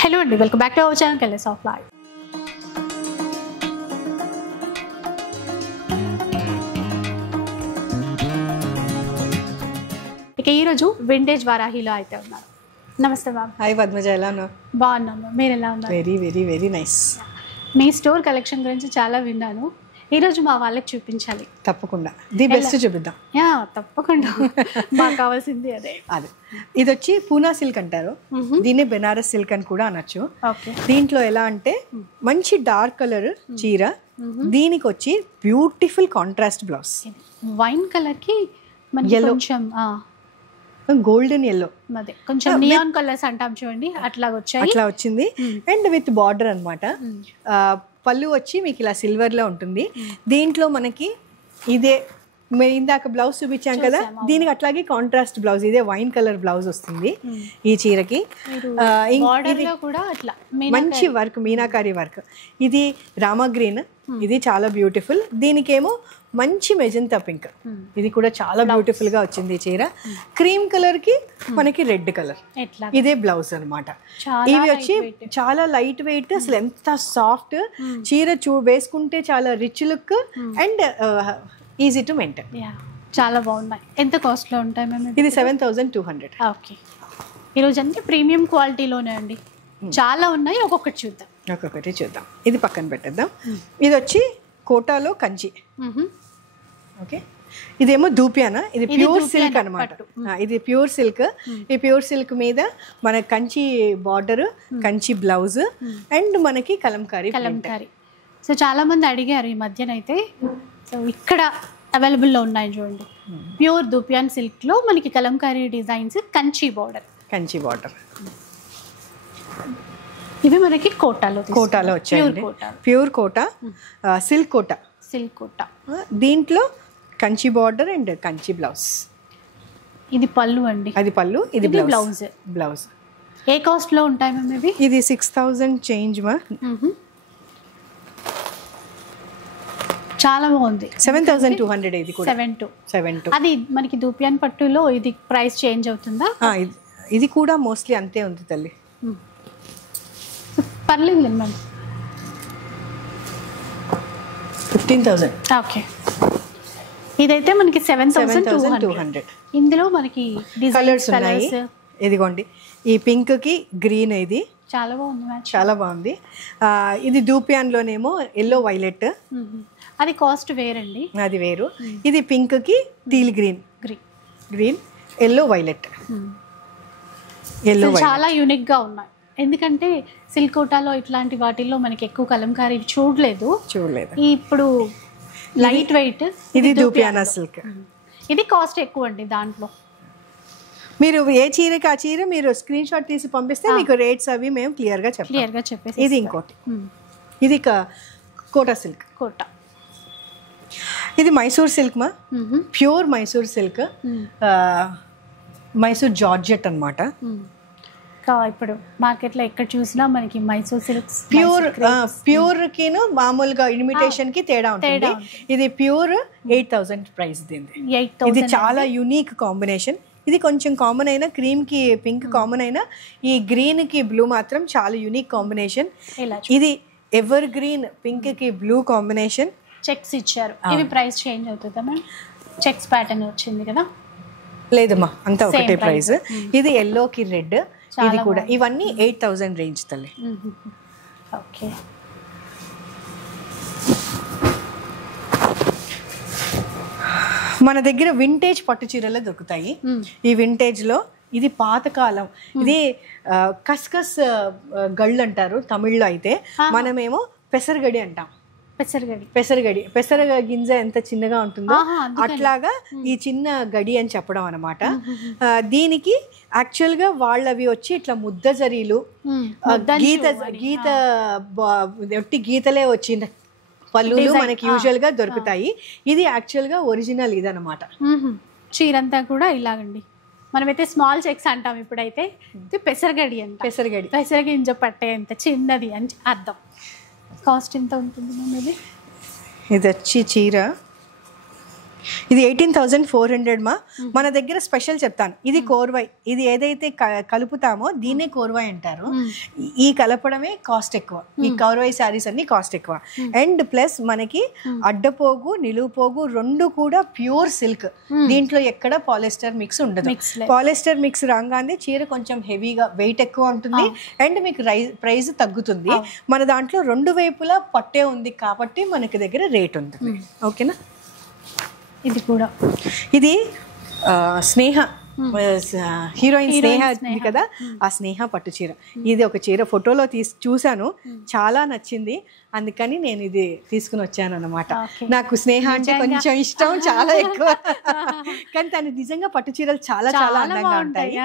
Hello and welcome back to our channel Colors of Life. ఇక ఈ రోజు vintage వారాహిలో అయితే ఉన్నారు. నమస్తే మ్యామ్. హాయ్ పద్మజ, ఎలా ఉన్నావు? బాగున్నాను, మీరు ఎలా ఉన్నారు? Very very very nice. మీ స్టోర్ కలెక్షన్ గురించి చాలా విన్నాను, ఈరోజు మా వాళ్ళకి చూపించాలి. తప్పకుండా ది బెస్ట్ చూపిద్దాం. యా తప్పకుండా, మాకు కావాల్సింది అదే. ఇది వచ్చి పూనా సిల్క్ అంటారు, దీన్ని బెనారస్ సిల్క్ అని కూడా అనొచ్చు. ఓకే, దీంట్లో ఎలా అంటే మంచి డార్క్ కలర్ చీర, దీనికి వచ్చి beautiful contrast blouse, wine colour కి మనకి కొంచెం గోల్డెన్ ఎల్లో, అదే కొంచెం నియాన్ కలర్స్ అంటాం చూడండి, అట్లా వచ్చాయి, అట్లా వచ్చింది. అండ్ విత్ బార్డర్ అనమాట. పళ్ళు వచ్చి మీకు ఇలా సిల్వర్ లో ఉంటుంది. దీంట్లో మనకి ఇదే ఇందాక బ్లౌజ్ చూపించాం కదా, దీనికి అట్లాగే కాంట్రాస్ట్ బ్లౌజ్, ఇదే వైన్ కలర్ బ్లౌజ్ వస్తుంది ఈ చీరకి. మంచి వర్క్, మీనాకారి వర్క్. ఇది రామా గ్రీన్, ఇది చాలా బ్యూటిఫుల్. దీనికేమో మంచి మెజంతా పింక్, ఇది కూడా చాలా బ్యూటిఫుల్ గా వచ్చింది ఈ చీర. క్రీమ్ కలర్ కి మనకి రెడ్ కలర్, ఇదే బ్లౌజ్ అనమాట. ఇవి వచ్చి చాలా లైట్ వెయిట్, అసలు ఎంత సాఫ్ట్ చీర, వేసుకుంటే చాలా rich look and easy to maintain. చాలా బాగున్నాయి. ఎంత కాస్ట్ లో ఉంటాయి మేము? ఇది 7200. ఓకే, ఈరోజు అంటే ప్రీమియం క్వాలిటీలోనే అండి, చాలా ఉన్నాయి. ఒక్కొక్కటి చూద్దాం. ఇది పక్కన పెట్టేద్దాం. ఇది వచ్చి కోటాలో కంచి. ఓకే, ఇదేమో దూపియానా, ఇది ప్యూర్ సిల్క్ అనమాట. ఇది ప్యూర్ సిల్క్. ఈ ప్యూర్ సిల్క్ మీద మన Kanchi border, Kanchi blouse and మనకి కలంకారీ. సో చాలా మంది అడిగారు ఈ మధ్యనైతే, సో ఇక్కడ అవైలబుల్లో ఉన్నాయి చూడండి. ప్యూర్ దూపియాన్ సిల్క్ లో మనకి కలంకారీ డిజైన్స్, కంచి బార్డర్. ఇవి మనకి కోటాలో వచ్చాయండి. Pure Kota, silk Kota. దీంట్లో Kanchi border and Kanchi blouse. ఇది పళ్ళు అండి, అది పళ్ళు, ఇది బ్లౌజ్. ఏ కాస్ట్ లో ఉంటాయి మ్యామ్ ఇవి? ఇది 6000 చేంజ్ మా. చాలా బాగుంది. 7200. ఇది కూడా 72. అది మనకి దూపియాన్ పట్టులో ఇది ప్రైస్ చేంజ్ అవుతుందా? ఇది కూడా మోస్ట్లీ అంతే ఉంది తల్లి. పర్లేదు మ్యామ్. 15,000. ఓకే, ఇదైతే మనకి 7200. ఇందులో మనకి కలర్స్ ఉన్నాయి. ఇదిగోండి, ఈ పింక్ కి గ్రీన్, ఇది చాలా బాగుంది. ఇది దూపియాన్ లోనేమో ఎల్లో వైలెట్, అది కాస్ట్ వేరండి, అది వేరు. ఇది పింక్ కి టీల్ గ్రీన్ ఎల్లో వైలెట్. చాలా యూనిక్ గా ఉన్నాయి, ఎందుకంటే సిల్క్ కోటాలో ఇట్లాంటి వాటిల్లో మనకి ఎక్కువ కలంకారీ చూడలేదు. ఇప్పుడు లైట్ వెయిట్, ఇది దూపియానా సిల్క్. ఇది కాస్ట్ ఎక్కువ అండి. దాంట్లో మీరు ఏ చీరకి ఆ చీర మీరు స్క్రీన్ షాట్ తీసి పంపిస్తే మీకు రేట్స్ అవి మేము క్లియర్ గా చెప్పేసి. ఇది ఇంకోటి, ఇది కోటా సిల్క్. ఇది మైసూర్ సిల్క్ మా, pure Mysore silk, Mysore georgette అన్నమాట. ఇప్పుడు మార్కెట్ లో ఎక్కడ చూసినా మనకి మైసూర్ సిల్క్స్ ప్యూర్ కిను మామూలుగా ఇమిటేషన్ కి తేడా ఉంటుంది. ఇది ప్యూర్ 8000 ప్రైస్ దీనిది. ఇది చాలా యూనిక్ కాంబినేషన్. ఇది కొంచెం కామన్ అయినా, క్రీమ్ కి పింక్ కామన్ అయినా, ఈ గ్రీన్ కి బ్లూ మాత్రం చాలా యూనిక్ కాంబినేషన్. ఇది ఎవర్ గ్రీన్ పింక్ కి బ్లూ కాంబినేషన్. చెక్స్ ఇచ్చారు, ఇవి ప్రైస్ చేంజ్ అవుతుందా మేడం? చెక్స్ ప్యాటర్న్ వచ్చింది కదా? లేదమ్మా, అంతా ఒకటే ప్రైస్. ఇది ఎల్లో కి రెడ్, ఇది కూడా. ఇవన్నీ 8000 రేంజ్ తల్లి. ఓకే, మన దగ్గర వింటేజ్ పట్టు చీరలే దొరుకుతాయి. ఈ వింటేజ్ లో ఇది పాతకాలం, ఇది కస్కస్ గళ్ళు అంటారు తమిళ్లో. అయితే మనమేమో పెసరగడి అంటాం. పెసర గింజ ఎంత చిన్నగా ఉంటుందో అట్లాగా ఈ చిన్న గడి అని చెప్పడం అనమాట. దీనికి యాక్చువల్ గా వాళ్ళవి వచ్చి ఇట్లా ముద్ద జరీలు, గీతలే వచ్చిన పళ్ళులు మనకి యూజువల్ గా దొరుకుతాయి. ఇది యాక్చువల్ గా ఒరిజినల్ ఇదనమాట. చీరంతా కూడా ఇలాగండి. మనమైతే స్మాల్ చెక్స్ అంటాం, ఇప్పుడైతే పెసరగడి అంట. పెసరగింజ పట్టే ఎంత చిన్నది అని అర్థం. కాస్ట్ ఎంత ఉంటుంది మ్యామ్ ఇది? ఇది వచ్చి చీర ఇది 18,400 మా. మన దగ్గర స్పెషల్ చెప్తాను, ఇది కోర్వై. ఇది ఏదైతే కలుపుతామో దీన్నే కోర్వై అంటారు. ఈ కలపడమే కాస్ట్ ఎక్కువ. ఈ కోర్వై శారీస్ అన్ని కాస్ట్ ఎక్కువ. అండ్ ప్లస్ మనకి అడ్డపోగు నిలువు పోగు రెండు కూడా ప్యూర్ సిల్క్. దీంట్లో ఎక్కడ పాలిస్టర్ మిక్స్ ఉండదు. పాలిస్టర్ మిక్స్ రాగానే చీర కొంచెం హెవీగా వెయిట్ ఎక్కువ ఉంటుంది అండ్ మీకు ప్రైస్ తగ్గుతుంది. మన దాంట్లో రెండు వైపులా పట్టే ఉంది కాబట్టి మనకి దగ్గర రేట్ ఉంది. ఓకేనా. ఇది కూడా ఇది స్నేహ హీరోయిన్ స్నేహ ఉంది కదా, ఆ స్నేహ పట్టు చీర. ఇది ఒక చీర ఫోటోలో చూసాను, చాలా నచ్చింది, అందుకని నేను ఇది తీసుకుని వచ్చాను అనమాట. నాకు స్నేహ అంటే కొంచెం ఇష్టం, చాలా ఎక్కువ. కానీ తను నిజంగా పట్టు చీరలు చాలా చాలా అందంగా ఉంటాయి.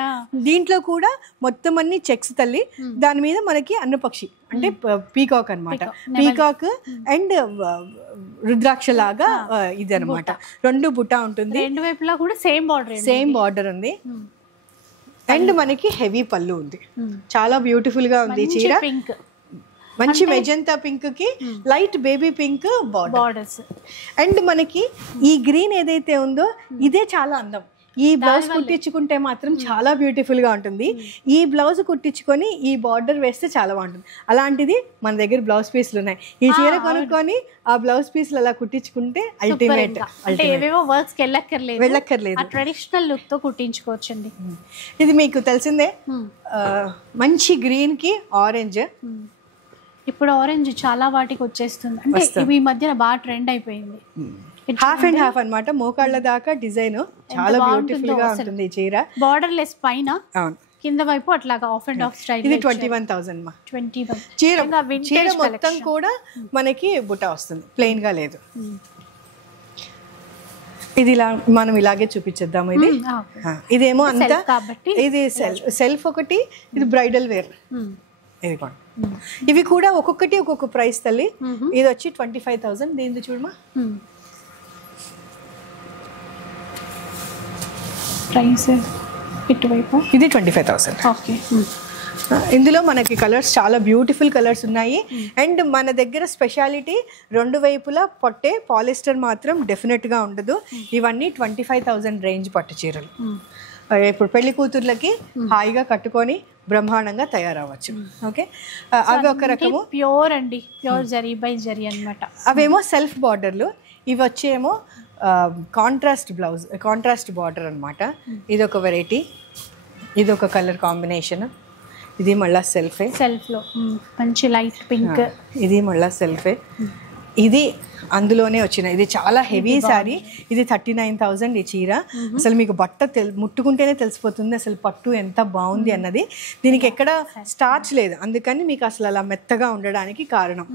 దీంట్లో కూడా మొత్తం అన్ని చెక్స్ తల్లి, దాని మీద మనకి అన్నపక్షి అంటే పీకాక్ అనమాట. పీకాక్ అండ్ రుద్రాక్ష లాగా ఇది అనమాట. రెండు బుట్ట ఉంటుంది, రెండు వైపులా కూడా సేమ్ బార్డర్ ఉంది. అండ్ మనకి హెవీ పళ్ళు ఉంది, చాలా బ్యూటిఫుల్ గా ఉంది చీర. మంచి మెజంతా పింక్ కి light baby pink borders. And మనకి ఈ గ్రీన్ ఏదైతే ఉందో ఇదే చాలా అందం. ఈ బ్లౌజ్ కుట్టించుకుంటే మాత్రం చాలా బ్యూటిఫుల్ గా ఉంటుంది. ఈ బ్లౌజ్ కుట్టించుకొని ఈ బార్డర్ వేస్తే చాలా బాగుంటుంది. అలాంటిది మన దగ్గర బ్లౌజ్ పీస్లు ఉన్నాయి. ఈ చీర కొనుక్కొని ఆ బ్లౌజ్ పీస్లు అలా కుట్టించుకుంటే అల్టిమేట్. వెళ్ళక్కర్లేదు, ట్రెడిషనల్ లుక్ తో కుట్టించుకోవచ్చండి. ఇది మీకు తెలిసిందే, మంచి గ్రీన్ కి ఆరెంజ్. ఇప్పుడు ఆరెంజ్ చాలా వాటికి వచ్చేస్తుంది, అంటే ఈ మధ్యన బాగా ట్రెండ్ అయిపోయింది. హాఫ్ అండ్ హాఫ్ అన్నమాట, మోకాళ్ళ దాకా డిజైన్ చాలా బ్యూటిఫుల్ గా ఉంటుంది. చీర బార్డర్ లెస్ పైన, కింద వైపు అట్లాగా ఆఫ్ అండ్ ఆఫ్ స్టైల్. ఇది 21,000 మా. 21 చీర మొత్తం కూడా మనకి బుట్ట వస్తుంది, ప్లెయిన్ గా లేదు. ఇది ఇలా మనం ఇలాగే చూపించేద్దాము. ఇది ఇదేమో అంతా ఇది సెల్ఫ్ ఒకటి, ఇది బ్రైడల్ వేర్. ఇది కూడా ఇవి కూడా ఒక్కొక్కటి ఒక్కొక్క ప్రైస్ తల్లి. ఇది వచ్చి 25,000. దీనిది చూడమా, ప్రైస్ ఇటువైపు ఇది 25,000. ఓకే. ఇందులో మనకి కలర్స్ చాలా బ్యూటిఫుల్ కలర్స్ ఉన్నాయి. అండ్ మన దగ్గర స్పెషాలిటీ రెండు వైపులా పట్టే, పాలిస్టర్ మాత్రం డెఫినెట్గా ఉండదు. ఇవన్నీ 25,000 రేంజ్ పట్టు చీరలు. ఇప్పుడు పెళ్లి కూతుర్లకి హాయిగా కట్టుకొని బ్రహ్మాండంగా తయారవ్వచ్చు. ఓకే. అవి ఒక రకము ప్యూర్ అండి, ప్యూర్ జరీ బై జరీ అన్నమాట. అవేమో సెల్ఫ్ బార్డర్లు, ఇవి వచ్చేమో కాంట్రాస్ట్ బార్డర్ అనమాట. ఇది ఒక వెరైటీ, ఇది ఒక కలర్ కాంబినేషన్. ఇది మళ్ళా సెల్ఫ్లో మంచి లైట్ పింక్. ఇది మళ్ళా సెల్ఫే. ఇది అందులోనే వచ్చిన, ఇది చాలా హెవీ శారీ. ఇది 39,000 ఈ చీర. అసలు మీకు బట్ట ముట్టుకుంటేనే తెలిసిపోతుంది అసలు పట్టు ఎంత బాగుంది అన్నది. దీనికి ఎక్కడ స్టార్చ్ లేదు, అందుకని మీకు అసలు అలా మెత్తగా ఉండడానికి కారణం.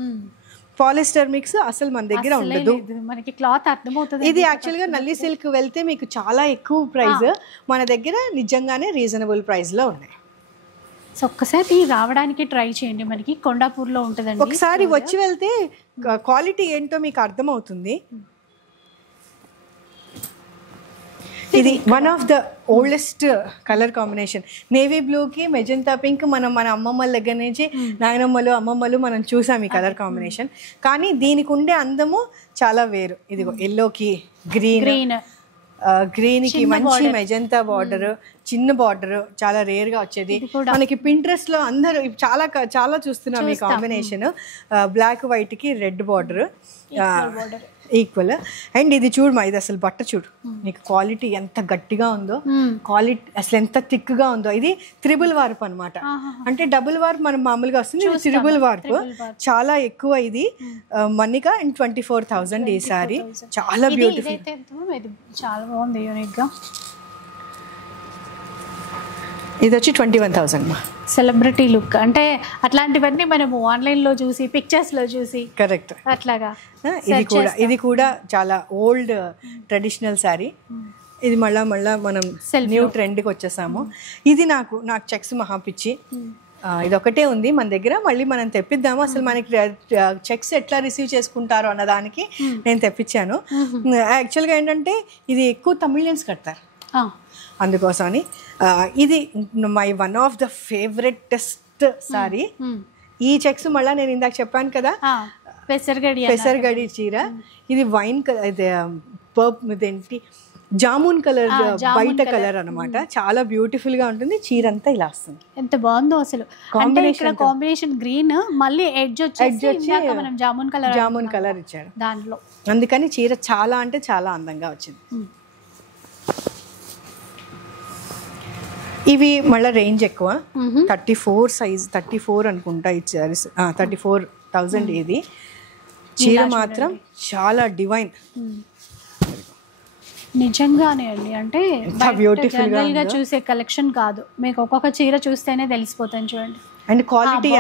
పాలిస్టర్ మిక్స్ అసలు మన దగ్గర ఉండదు, మనకి క్లాత్ అర్థమవుతుంది. ఇది యాక్చువల్గా నల్లి సిల్క్ వెళ్తే మీకు చాలా ఎక్కువ ప్రైస్, మన దగ్గర నిజంగానే రీజనబుల్ ప్రైస్లో ఉన్నాయి. సో ఒక్కసారి రావడానికి ట్రై చేయండి, మనకి కొండాపూర్లో ఉంటుందండి. ఒకసారి వచ్చి వెళ్తే క్వాలిటీ ఏంటో మీకు అర్థమవుతుంది. ఇది one of the oldest colour combination. Navy బ్లూకి మెజంతా పింక్ మనం మన అమ్మమ్మల దగ్గర నుంచి నాయనమ్మలు అమ్మమ్మలు మనం చూసాం ఈ కలర్ కాంబినేషన్. కానీ దీనికి ఉండే అందము చాలా వేరు. ఇదిగో ఎల్లోకి గ్రీన్కి మంచి మెజంతా బార్డర్, చిన్న బార్డర్, చాలా రేర్ గా వచ్చేది. మనకి పింట్రెస్ట్ లో అందరూ చాలా చాలా చూస్తున్నాం ఈ కాంబినేషన్. బ్లాక్ వైట్ కి రెడ్ బార్డర్ ఈక్వల్. అండ్ ఇది చూడమా, ఇది అసలు బట్ట చూడు, నీకు క్వాలిటీ ఎంత గట్టిగా ఉందో, క్వాలిటీ అసలు ఎంత థిక్ గా ఉందో. ఇది త్రిబుల్ వార్ప్ అనమాట, అంటే డబుల్ వార్ప్ మనం మామూలుగా వస్తుంది, ఇది త్రిబుల్ వార్ప్ చాలా ఎక్కువ. ఇది మన్నిక. అండ్ 24,000 ఈ సారీ, చాలా బ్యూటిఫుల్, చాలా బాగుంది యూనిక్ గా. ఇది వచ్చి 21,000 మా. సెలబ్రిటీ లుక్ అంటే అట్లాంటివన్నీ మనము ఆన్లైన్ లో చూసి, పిక్చర్స్ లో చూసి, కరెక్ట్ అట్లాగా. ఇది కూడా చాలా ఓల్డ్ ట్రెడిషనల్ శారీ. ఇది మళ్ళా మనం న్యూ ట్రెండ్కి వచ్చేసాము. ఇది నాకు చెక్స్ మహా పిచ్చి. ఇది ఒకటే ఉంది మన దగ్గర, మళ్ళీ మనం తెప్పిద్దాము. అసలు మనకి చెక్స్ ఎట్లా రిసీవ్ చేసుకుంటారో అన్నదానికి నేను తెప్పించాను. యాక్చువల్గా ఏంటంటే ఇది ఎక్కువ తమిళియన్స్ కడతారు, అందుకోసమని. ఇది my one of the favouritest sari. ఈ చెక్స్ మళ్ళీ నేను ఇందాక చెప్పాను కదా, పెసరగడి చీర. ఇది వైన్, ఇది ఇదేంటి జామున్ కలర్, బయట కలర్ అనమాట. చాలా బ్యూటిఫుల్ గా ఉంటుంది. చీర అంతా ఇలా వస్తుంది. ఎంత బాగుందో అసలు. అంటే ఇక్కడ కాంబినేషన్ గ్రీన్, మళ్ళీ ఎడ్జ్ వచ్చి మనం జామున్ కలర్ ఇచ్చాడు దాంట్లో. అందుకని చీర చాలా అంటే చాలా అందంగా వచ్చింది. ఇవి మళ్ళీ రేంజ్ ఎక్కువ, 34 సైజ్, 34 అనుకుంటా ఇచ్చారు. 34,000 ఇది. చీర మాత్రం చాలా డివైన్, నిజంగానే అండి. అంటే జనరల్ గా చూసే కలెక్షన్ కాదు, మీకు ఒక్కొక్క చీర చూస్తేనే తెలిసిపోతుంది. చూడండి, అండ్ క్వాలిటీ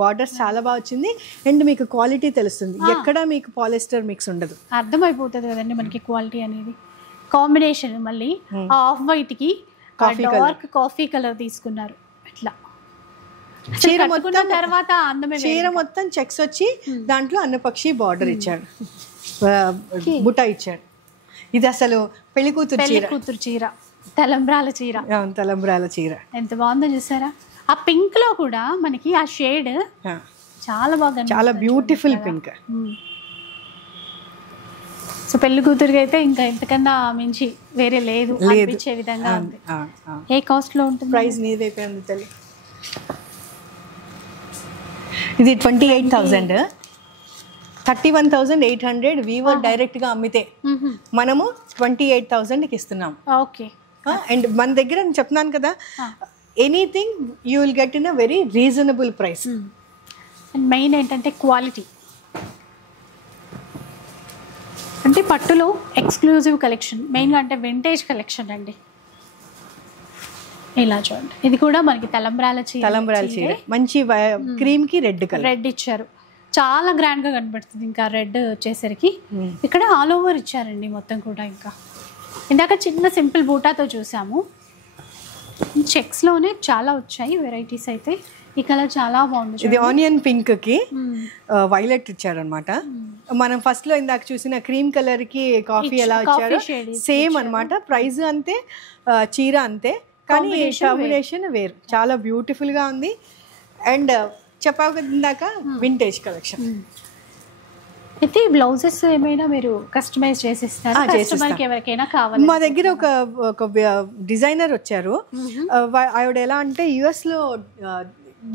బార్డర్స్ చాలా బాగా వచ్చింది. అండ్ మీకు క్వాలిటీ తెలుస్తుంది, ఎక్కడ మీకు పాలిస్టర్ మిక్స్ ఉండదు, అర్థమైపోతుంది కదండి మనకి క్వాలిటీ అనేది. కాంబినేషన్ మళ్ళీ ఆఫ్ వైట్ కి డార్క్ కాఫీ కలర్ తీసుకున్నారు. ఇట్లా చీర మొత్తం తర్వాత అందమే, చీర మొత్తం చెక్స్ వచ్చి దాంట్లో అన్నపక్షి బార్డర్ ఇచ్చాడు, బుట్ట ఇచ్చాడు. ఇది అసలు పెళ్లి కూతురు చీర, తలంబ్రాల చీర. తలంబ్రాల చీర ఎంత బాగుందో చూసారా. ఆ పింక్ లో కూడా మనకి ఆ షేడ్ చాలా బాగా, చాలా బ్యూటిఫుల్ పింక్. సో పెళ్లి కూతురుకి అయితే ఇంకా ఇంతకన్నా మించి వేరే లేదు అనిపించే విధంగా ఉంది. ఏ కాస్ట్ లో ఉంటుంది? ప్రైస్ నీదైపోయింది తల్లి. ఇది 28,000, 31,800 వీవర్ డైరెక్ట్ గా అమ్మితే మనము 28,000కి ఇస్తున్నాం. ఓకే. అండ్ మన దగ్గర నేను చెప్తున్నాను కదా, anything you will get in a very reasonable price. And main ఏంటంటే క్వాలిటీ. అంటే పట్టులో ఎక్స్క్లూజివ్ కలెక్షన్, మెయిన్గా అంటే వింటేజ్ కలెక్షన్ అండి. ఇలా చూడండి, ఇది కూడా మనకి తలంబ్రాల చీర, మంచి క్రీమ్ కి రెడ్ ఇచ్చారు. చాలా గ్రాండ్ గా కనబడుతుంది. ఇంకా రెడ్ వచ్చేసరికి ఇక్కడ ఆల్ ఓవర్ ఇచ్చారండి మొత్తం కూడా. ఇంకా ఇందాక చిన్న సింపుల్ బూటాతో చూసాము, చెక్స్ లోనే చాలా వచ్చాయి వెరైటీస్. అయితే ఈ కలర్ చాలా బాగుంది. ఇది ఆనియన్ పింక్ కి వైలెట్ ఇచ్చారు అనమాట. మనం ఫస్ట్ లో ఇందాక చూసిన క్రీమ్ కలర్ కి కాఫీ ఎలా ఇచ్చారు, సేమ్ అనమాట. ప్రైస్ అంతే, చీర అంతే, కానీ కాంబినేషన్ వేరు. చాలా బ్యూటిఫుల్ గా ఉంది. అండ్ చెప్పావు కదా ఇందాక, వింటేజ్ కలెక్షన్. అయితే బ్లౌజెస్ ఏమైనా మీరు కస్టమైజ్ చేసిస్తారా? కస్టమర్కి ఎవరికైనా కావాలి? మా దగ్గర ఒక డిజైనర్ వచ్చారు. ఆవిడ ఎలా అంటే యుఎస్ లో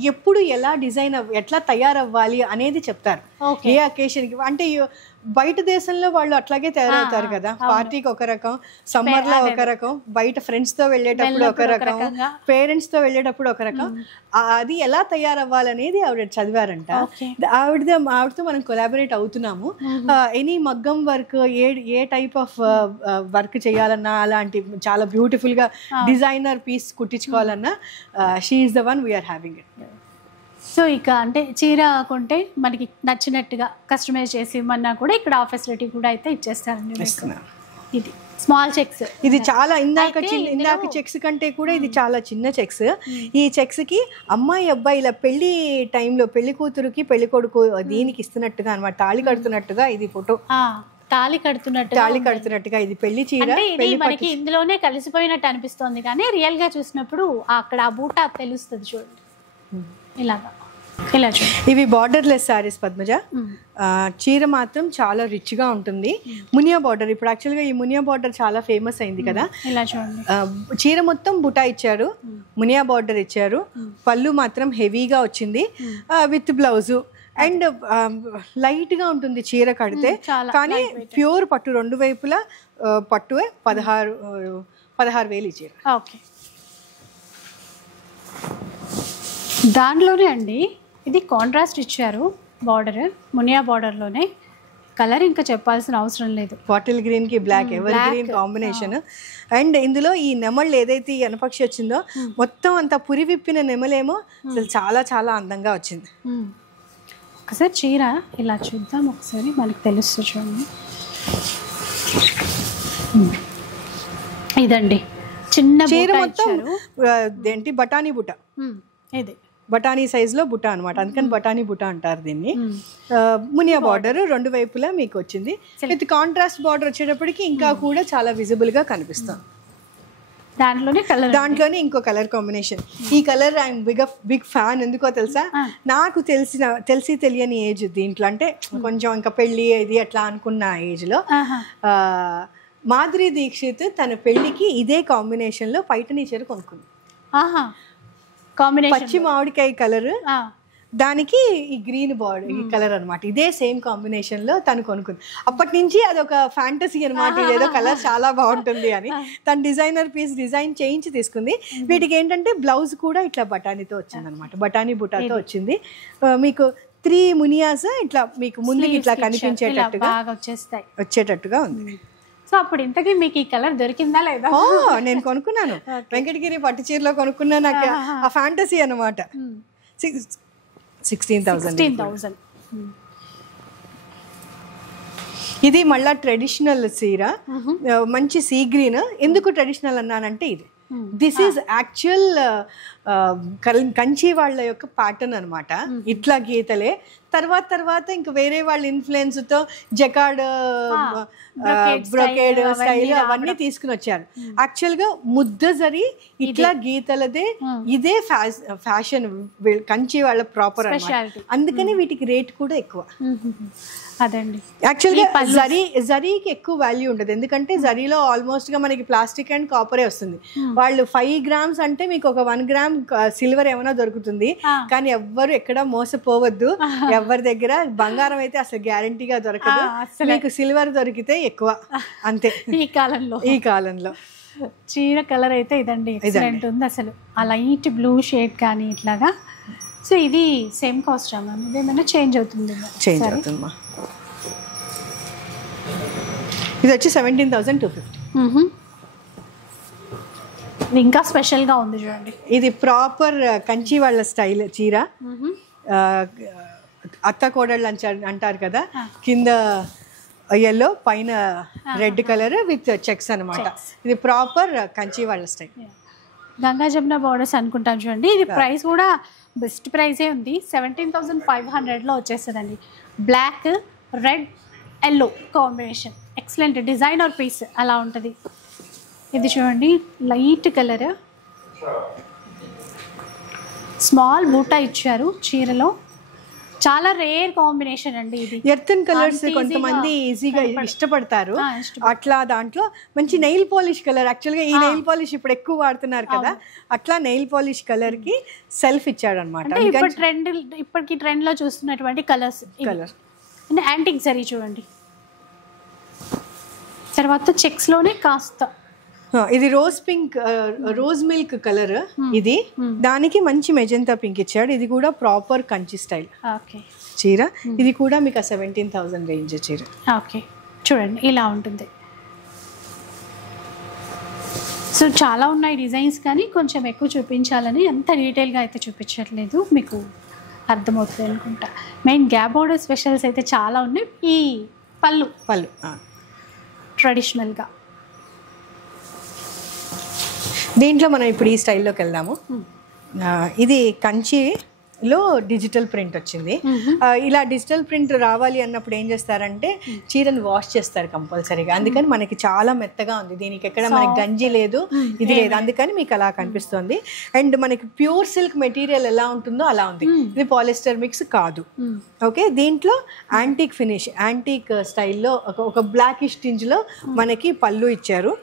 ఎప్పుడు ఎలా డిజైన్ ఎట్లా తయారవ్వాలి అనేది చెప్తారు. ఏ అకేషన్కి అంటే బయట దేశంలో వాళ్ళు అట్లాగే తయారవుతారు కదా. పార్టీకి ఒక రకం, సమ్మర్ లో ఒక రకం, బయట ఫ్రెండ్స్ తో వెళ్ళేటప్పుడు ఒక రకం, పేరెంట్స్ తో వెళ్ళేటప్పుడు ఒక రకం. అది ఎలా తయారవ్వాలనేది ఆవిడ చదివారంట. ఆవిడతో మనం కొలాబరేట్ అవుతున్నాము. ఎనీ మగ్గం వర్క్, ఏ టైప్ ఆఫ్ వర్క్ చేయాలన్నా, అలాంటి చాలా బ్యూటిఫుల్ గా డిజైనర్ పీస్ కుట్టించుకోవాలన్నా, she is the one we're having it. So ఇక అంటే చీర కొంటే మనకి నచ్చినట్టుగా కస్టమైజ్ చేసి ఇవ్వమన్నా కూడా ఇక్కడ ఆ ఫెసిలిటీ కూడా అయితే ఇచ్చేస్తారండి. ఇది స్మాల్ చెక్స్, ఇది చాలా ఇందాక చెక్స్ కంటే కూడా ఇది చాలా చిన్న చెక్స్. ఈ చెక్స్ కి అమ్మాయి అబ్బాయిల పెళ్లి టైంలో పెళ్లి కూతురుకి పెళ్లి కొడుకు దీనికి ఇస్తున్నట్టుగా అనమాట, తాళి కడుతున్నట్టుగా ఇది ఫోటో. తాళి కడుతున్నట్టుగా ఇది పెళ్లి చీర. ఇది మనకి ఇందులోనే కలిసిపోయినట్టు అనిపిస్తుంది, కానీ రియల్ గా చూసినప్పుడు అక్కడ ఆ బూటా తెలుస్తుంది. చూడండి ఇలాగా. ఇవి బార్డర్లెస్ సారీస్ పద్మజ. చీర మాత్రం చాలా రిచ్ గా ఉంటుంది. మునియా బార్డర్, ఇప్పుడు యాక్చువల్గా ఈ మునియా బార్డర్ చాలా ఫేమస్ అయింది కదా. చీర మొత్తం బుటా ఇచ్చారు, మునియా బార్డర్ ఇచ్చారు. పళ్ళు మాత్రం హెవీగా వచ్చింది విత్ బ్లౌజు. అండ్ లైట్ గా ఉంటుంది చీర కడితే, కానీ ప్యూర్ పట్టు, రెండు వైపులా పట్టువే. 16,000 ఈ చీర. ఓకే. దాంట్లోనే అండి ఇది కాంట్రాస్ట్ ఇచ్చారు బార్డర్, మునియా బార్డర్లోనే. కలర్ ఇంకా చెప్పాల్సిన అవసరం లేదు. బాటిల్ గ్రీన్ కి black, evergreen combination. And ఇందులో ఈ నెమళ్ళు ఏదైతే ఈ అనపక్షి వచ్చిందో, మొత్తం అంతా పురి విప్పిన నెమలేమో అసలు చాలా చాలా అందంగా వచ్చింది. ఒకసారి చీర ఇలా చూద్దాం, ఒకసారి మనకి తెలుస్తుంది. చూడండి ఇదండి చిన్న చీర మొత్తం ఏంటి బఠానీ బుట్ట, ఇది బఠానీ సైజ్ లో బుట్ట అనమాట, అందుకని బఠానీ బుట్ట అంటారు దీన్ని. మునియా బార్డర్ రెండు వైపులా మీకు వచ్చింది. విత్ కాంట్రాస్ట్ బార్డర్ వచ్చేటప్పటికి ఇంకా కూడా చాలా విజిబుల్ గా కనిపిస్తుంది. దాంట్లోనే ఇంకో కలర్ కాంబినేషన్. ఈ కలర్ ఐఎమ్ బిగ్ ఫ్యాన్. ఎందుకో తెలుసా, నాకు తెలిసి తెలియని ఏజ్ దీంట్లో, అంటే కొంచెం ఇంకా పెళ్ళి ఇది అట్లా అనుకున్న ఏజ్లో మాధురి దీక్షిత్ తన పెళ్లికి ఇదే కాంబినేషన్లో పైటనీ చీర కొనుక్కుంది. పచ్చి మామిడికాయ కలర్, దానికి ఈ గ్రీన్ బార్డర్ ఈ కలర్ అనమాట. ఇదే సేమ్ కాంబినేషన్ లో తను కొనుక్కుంది. అప్పటి నుంచి అదొక ఫ్యాంటసీ అనమాట, ఏదో కలర్ చాలా బాగుంటుంది అని. తను డిజైనర్ పీస్ డిజైన్ చేయించి తీసుకుంది. వీటికి ఏంటంటే బ్లౌజ్ కూడా ఇట్లా బఠానీతో వచ్చింది అనమాట, బఠానీ బుటాతో వచ్చింది. మీకు 3 మునియాస్ ఇట్లా మీకు ముందుకి ఇట్లా కనిపించేటట్టుగా వచ్చేటట్టుగా ఉంది. సో అప్పుడు ఇంతకీ మీకు ఈ కలర్ దొరికిందా లేదా? నేను కొనుక్కున్నాను, వెంకటగిరి పట్టు చీరలో కొనుక్కున్నా. నాకు ఆ ఫ్యాంటసీ అనమాట. 16,000. ఇది మళ్ళా ట్రెడిషనల్ చీర, మంచి సీ గ్రీన్. ఎందుకు ట్రెడిషనల్ అన్నానంటే ఇది దిస్ ఈజ్ యాక్చువల్ కంచి వాళ్ళ యొక్క ప్యాటర్న్ అనమాట. ఇట్లా గీతలే తర్వాత ఇంకా వేరే వాళ్ళ ఇన్ఫ్లుయెన్స్ తో జకార్డ్ బ్రొకేడ్ స్టైల్ అవన్నీ తీసుకుని వచ్చారు. యాక్చువల్ గా ముద్ద జరి ఇట్లా గీతలదే ఇదే ఫ్యాషన్ కంచి వాళ్ళ ప్రాపర్ అన్నమాట. అందుకని వీటికి రేట్ కూడా ఎక్కువ. అదండి యాక్చువల్ గా జరీకి ఎక్కువ వాల్యూ ఉండదు, ఎందుకంటే జరీలో ఆల్మోస్ట్ గా మనకి ప్లాస్టిక్ అండ్ కాపరే వస్తుంది. వాళ్ళు 5 grams అంటే మీకు ఒక 1 gram సిల్వర్ ఏమైనా దొరుకుతుంది. కానీ ఎవ్వరు ఎక్కడ మోసపోవద్దు. ఎవరి దగ్గర బంగారం అయితే అసలు గ్యారంటీగా దొరకదు, మీకు సిల్వర్ దొరికితే ఎక్కువ, అంతే. ఈ కాలంలో చీర కలర్ అయితే ఇదండి, ఎక్సలెంట్ ఉంది అసలు. ఆ లైట్ బ్లూ షేడ్ కానీ ఇట్లాగా. సో ఇది సేమ్ కాస్ట్ మ్యామ్, ఇదేమైనా చేంజ్ అవుతుంది? చేంజ్ అవుతుందమ్మా. ఇది వచ్చి 17,250. ఇంకా స్పెషల్గా ఉంది చూడండి. ఇది ప్రాపర్ కంచి వాళ్ళ స్టైల్ చీర. అత్త కోడళ్ళు అంటారు కదా, కింద ఎల్లో పైన రెడ్ కలర్ విత్ చెక్స్ అనమాట. ఇది ప్రాపర్ కంచి వాళ్ళ స్టైల్. గంగా జమున బార్డర్స్ అనుకుంటాం చూడండి. ఇది ప్రైస్ కూడా బెస్ట్ ప్రైజే ఉంది, 17,500లో వచ్చేస్తుందండి. Black red yellow combination, excellent designer piece అలా ఉంటుంది. ఇది చూడండి లైట్ కలర్, స్మాల్ బూటా ఇచ్చారు చీరలో. చాలా రేర్ కాంబినేషన్ అండి ఇది. ఎర్తన్ కలర్స్ కొంతమంది ఈజీగా ఇష్టపడతారు. అట్లా దాంట్లో మంచి నెయిల్ పాలిష్ కలర్. యాక్చువల్గా ఈ నెయిల్ పాలిష్ ఇప్పుడు ఎక్కువ వాడుతున్నారు కదా, అట్లా నెయిల్ పాలిష్ కలర్ కి సెల్ఫ్ ఇచ్చాడు అనమాట. ఇప్పటికి ట్రెండ్ లో చూస్తున్నటువంటి కలర్స్ అంటే యాంటిక్ జరీ చూడండి. తర్వాత చెక్స్ లోనే కాస్త ఇది rose pink, rose milk colour. ఇది దానికి మంచి మెజెంతా పింక్ ఇచ్చాడు. ఇది కూడా ప్రాపర్ కంచి స్టైల్ చీర. ఇది కూడా మీకు 17,000 రేంజ్ చీర. ఓకే చూడండి ఇలా ఉంటుంది. సో చాలా ఉన్నాయి డిజైన్స్, కానీ కొంచెం ఎక్కువ చూపించాలని అంత డీటెయిల్గా అయితే చూపించట్లేదు, మీకు అర్థమవుతుంది అనుకుంటా. మెయిన్ గ్యాప్ బోర్డర్ స్పెషల్స్ అయితే చాలా ఉన్నాయి. ఈ పళ్ళు ట్రెడిషనల్గా దీంట్లో మనం ఇప్పుడు ఈ స్టైల్లోకి వెళ్దాము. ఇది కంచిలో డిజిటల్ ప్రింట్ వచ్చింది. ఇలా డిజిటల్ ప్రింట్ రావాలి అన్నప్పుడు ఏం చేస్తారంటే చీరను వాష్ చేస్తారు కంపల్సరీగా. అందుకని మనకి చాలా మెత్తగా ఉంది. దీనికి ఎక్కడ మనకి గంజి లేదు, ఇది లేదు, అందుకని మీకు అలా కనిపిస్తుంది. అండ్ మనకి ప్యూర్ సిల్క్ మెటీరియల్ ఎలా ఉంటుందో అలా ఉంది. ఇది పాలిస్టర్ మిక్స్ కాదు. ఓకే, దీంట్లో యాంటిక్ ఫినిష్, యాంటిక్ స్టైల్లో ఒక బ్లాకిష్ టింజ్లో మనకి పళ్ళు ఇచ్చారు.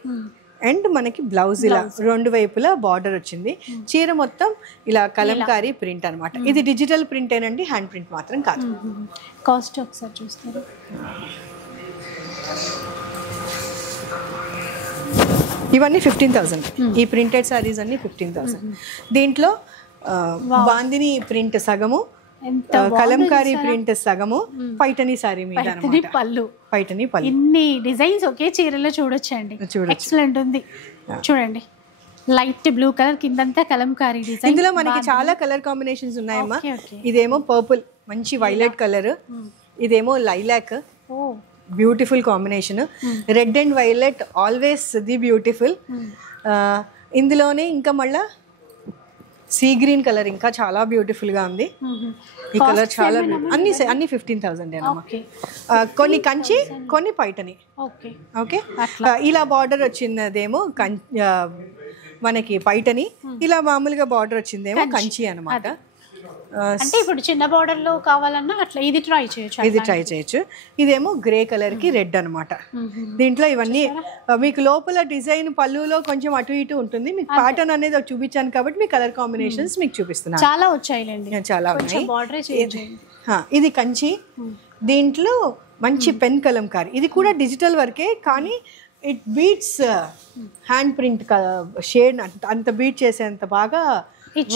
అండ్ మనకి బ్లౌజ్ ఇలా 2 వైపులా బార్డర్ వచ్చింది. చీర మొత్తం ఇలా కలంకారీ ప్రింట్ అనమాట. ఇది డిజిటల్ ప్రింట్ ఏనండి, హ్యాండ్ ప్రింట్ మాత్రం కాదు. కాస్ట్ ఒకసారి చూస్తారు. ఇవన్నీ 15,000. ఈ ప్రింటెడ్ సారీస్ అన్ని 15,000. దీంట్లో బాందిని ప్రింట్ సగము, కలంకారీ ప్రింట్ సగము, పైటనీ సారీ మీద పళ్ళు, పైటనీ పళ్ళు. ఇన్ని డిజైన్స్ ఒకే చీరలో చూడొచ్చండి. ఎక్సలెంట్ ఉంది చూడండి. లైట్ బ్లూ కలర్, కిందంతా కలంకారీ డిజైన్. ఇందులో మనకి చాలా కలర్ కాంబినేషన్స్ ఉన్నాయమ్మా. ఇదేమో పర్పుల్, మంచి వైలెట్ కలర్. ఇదేమో lilac, beautiful combination. Red and violet always the beautiful. ఇందులోనే ఇంకా మళ్ళా సీ గ్రీన్ కలర్ ఇంకా చాలా బ్యూటిఫుల్ గా ఉంది. ఈ కలర్ చాలా అన్ని 15,000 ఏనమ్మా. కొన్ని కంచి, కొన్ని పైటని. ఓకే, ఇలా బార్డర్ వచ్చినదేమో మనకి పైటని, ఇలా మామూలుగా బార్డర్ వచ్చిందేమో కంచి అనమాట. అంటే ఇప్పుడు చిన్న బార్డర్ లో కావాలన్నా అట్లా ఇది ట్రై చేయొచ్చు. ఇది ట్రై చేయొచ్చు. ఇదేమో గ్రే కలర్ కి రెడ్ అనమాట. దీంట్లో ఇవన్నీ మీకు లోపల డిజైన్ పళ్ళులో కొంచెం అటు ఇటు ఉంటుంది. మీకు ప్యాటర్న్ అనేది చూపించాను కాబట్టి మీ కలర్ కాంబినేషన్స్ మీకు చూపిస్తున్నాను. చాలా వచ్చాయిలేండి, చాలా ఉన్నాయి. బార్డర్ చేయండి. ఇది కంచి, దీంట్లో మంచి పెన్ కలంకారీ. ఇది కూడా డిజిటల్ వర్కే కానీ it beats hand print shade అంత బీట్ చేసేంత బాగా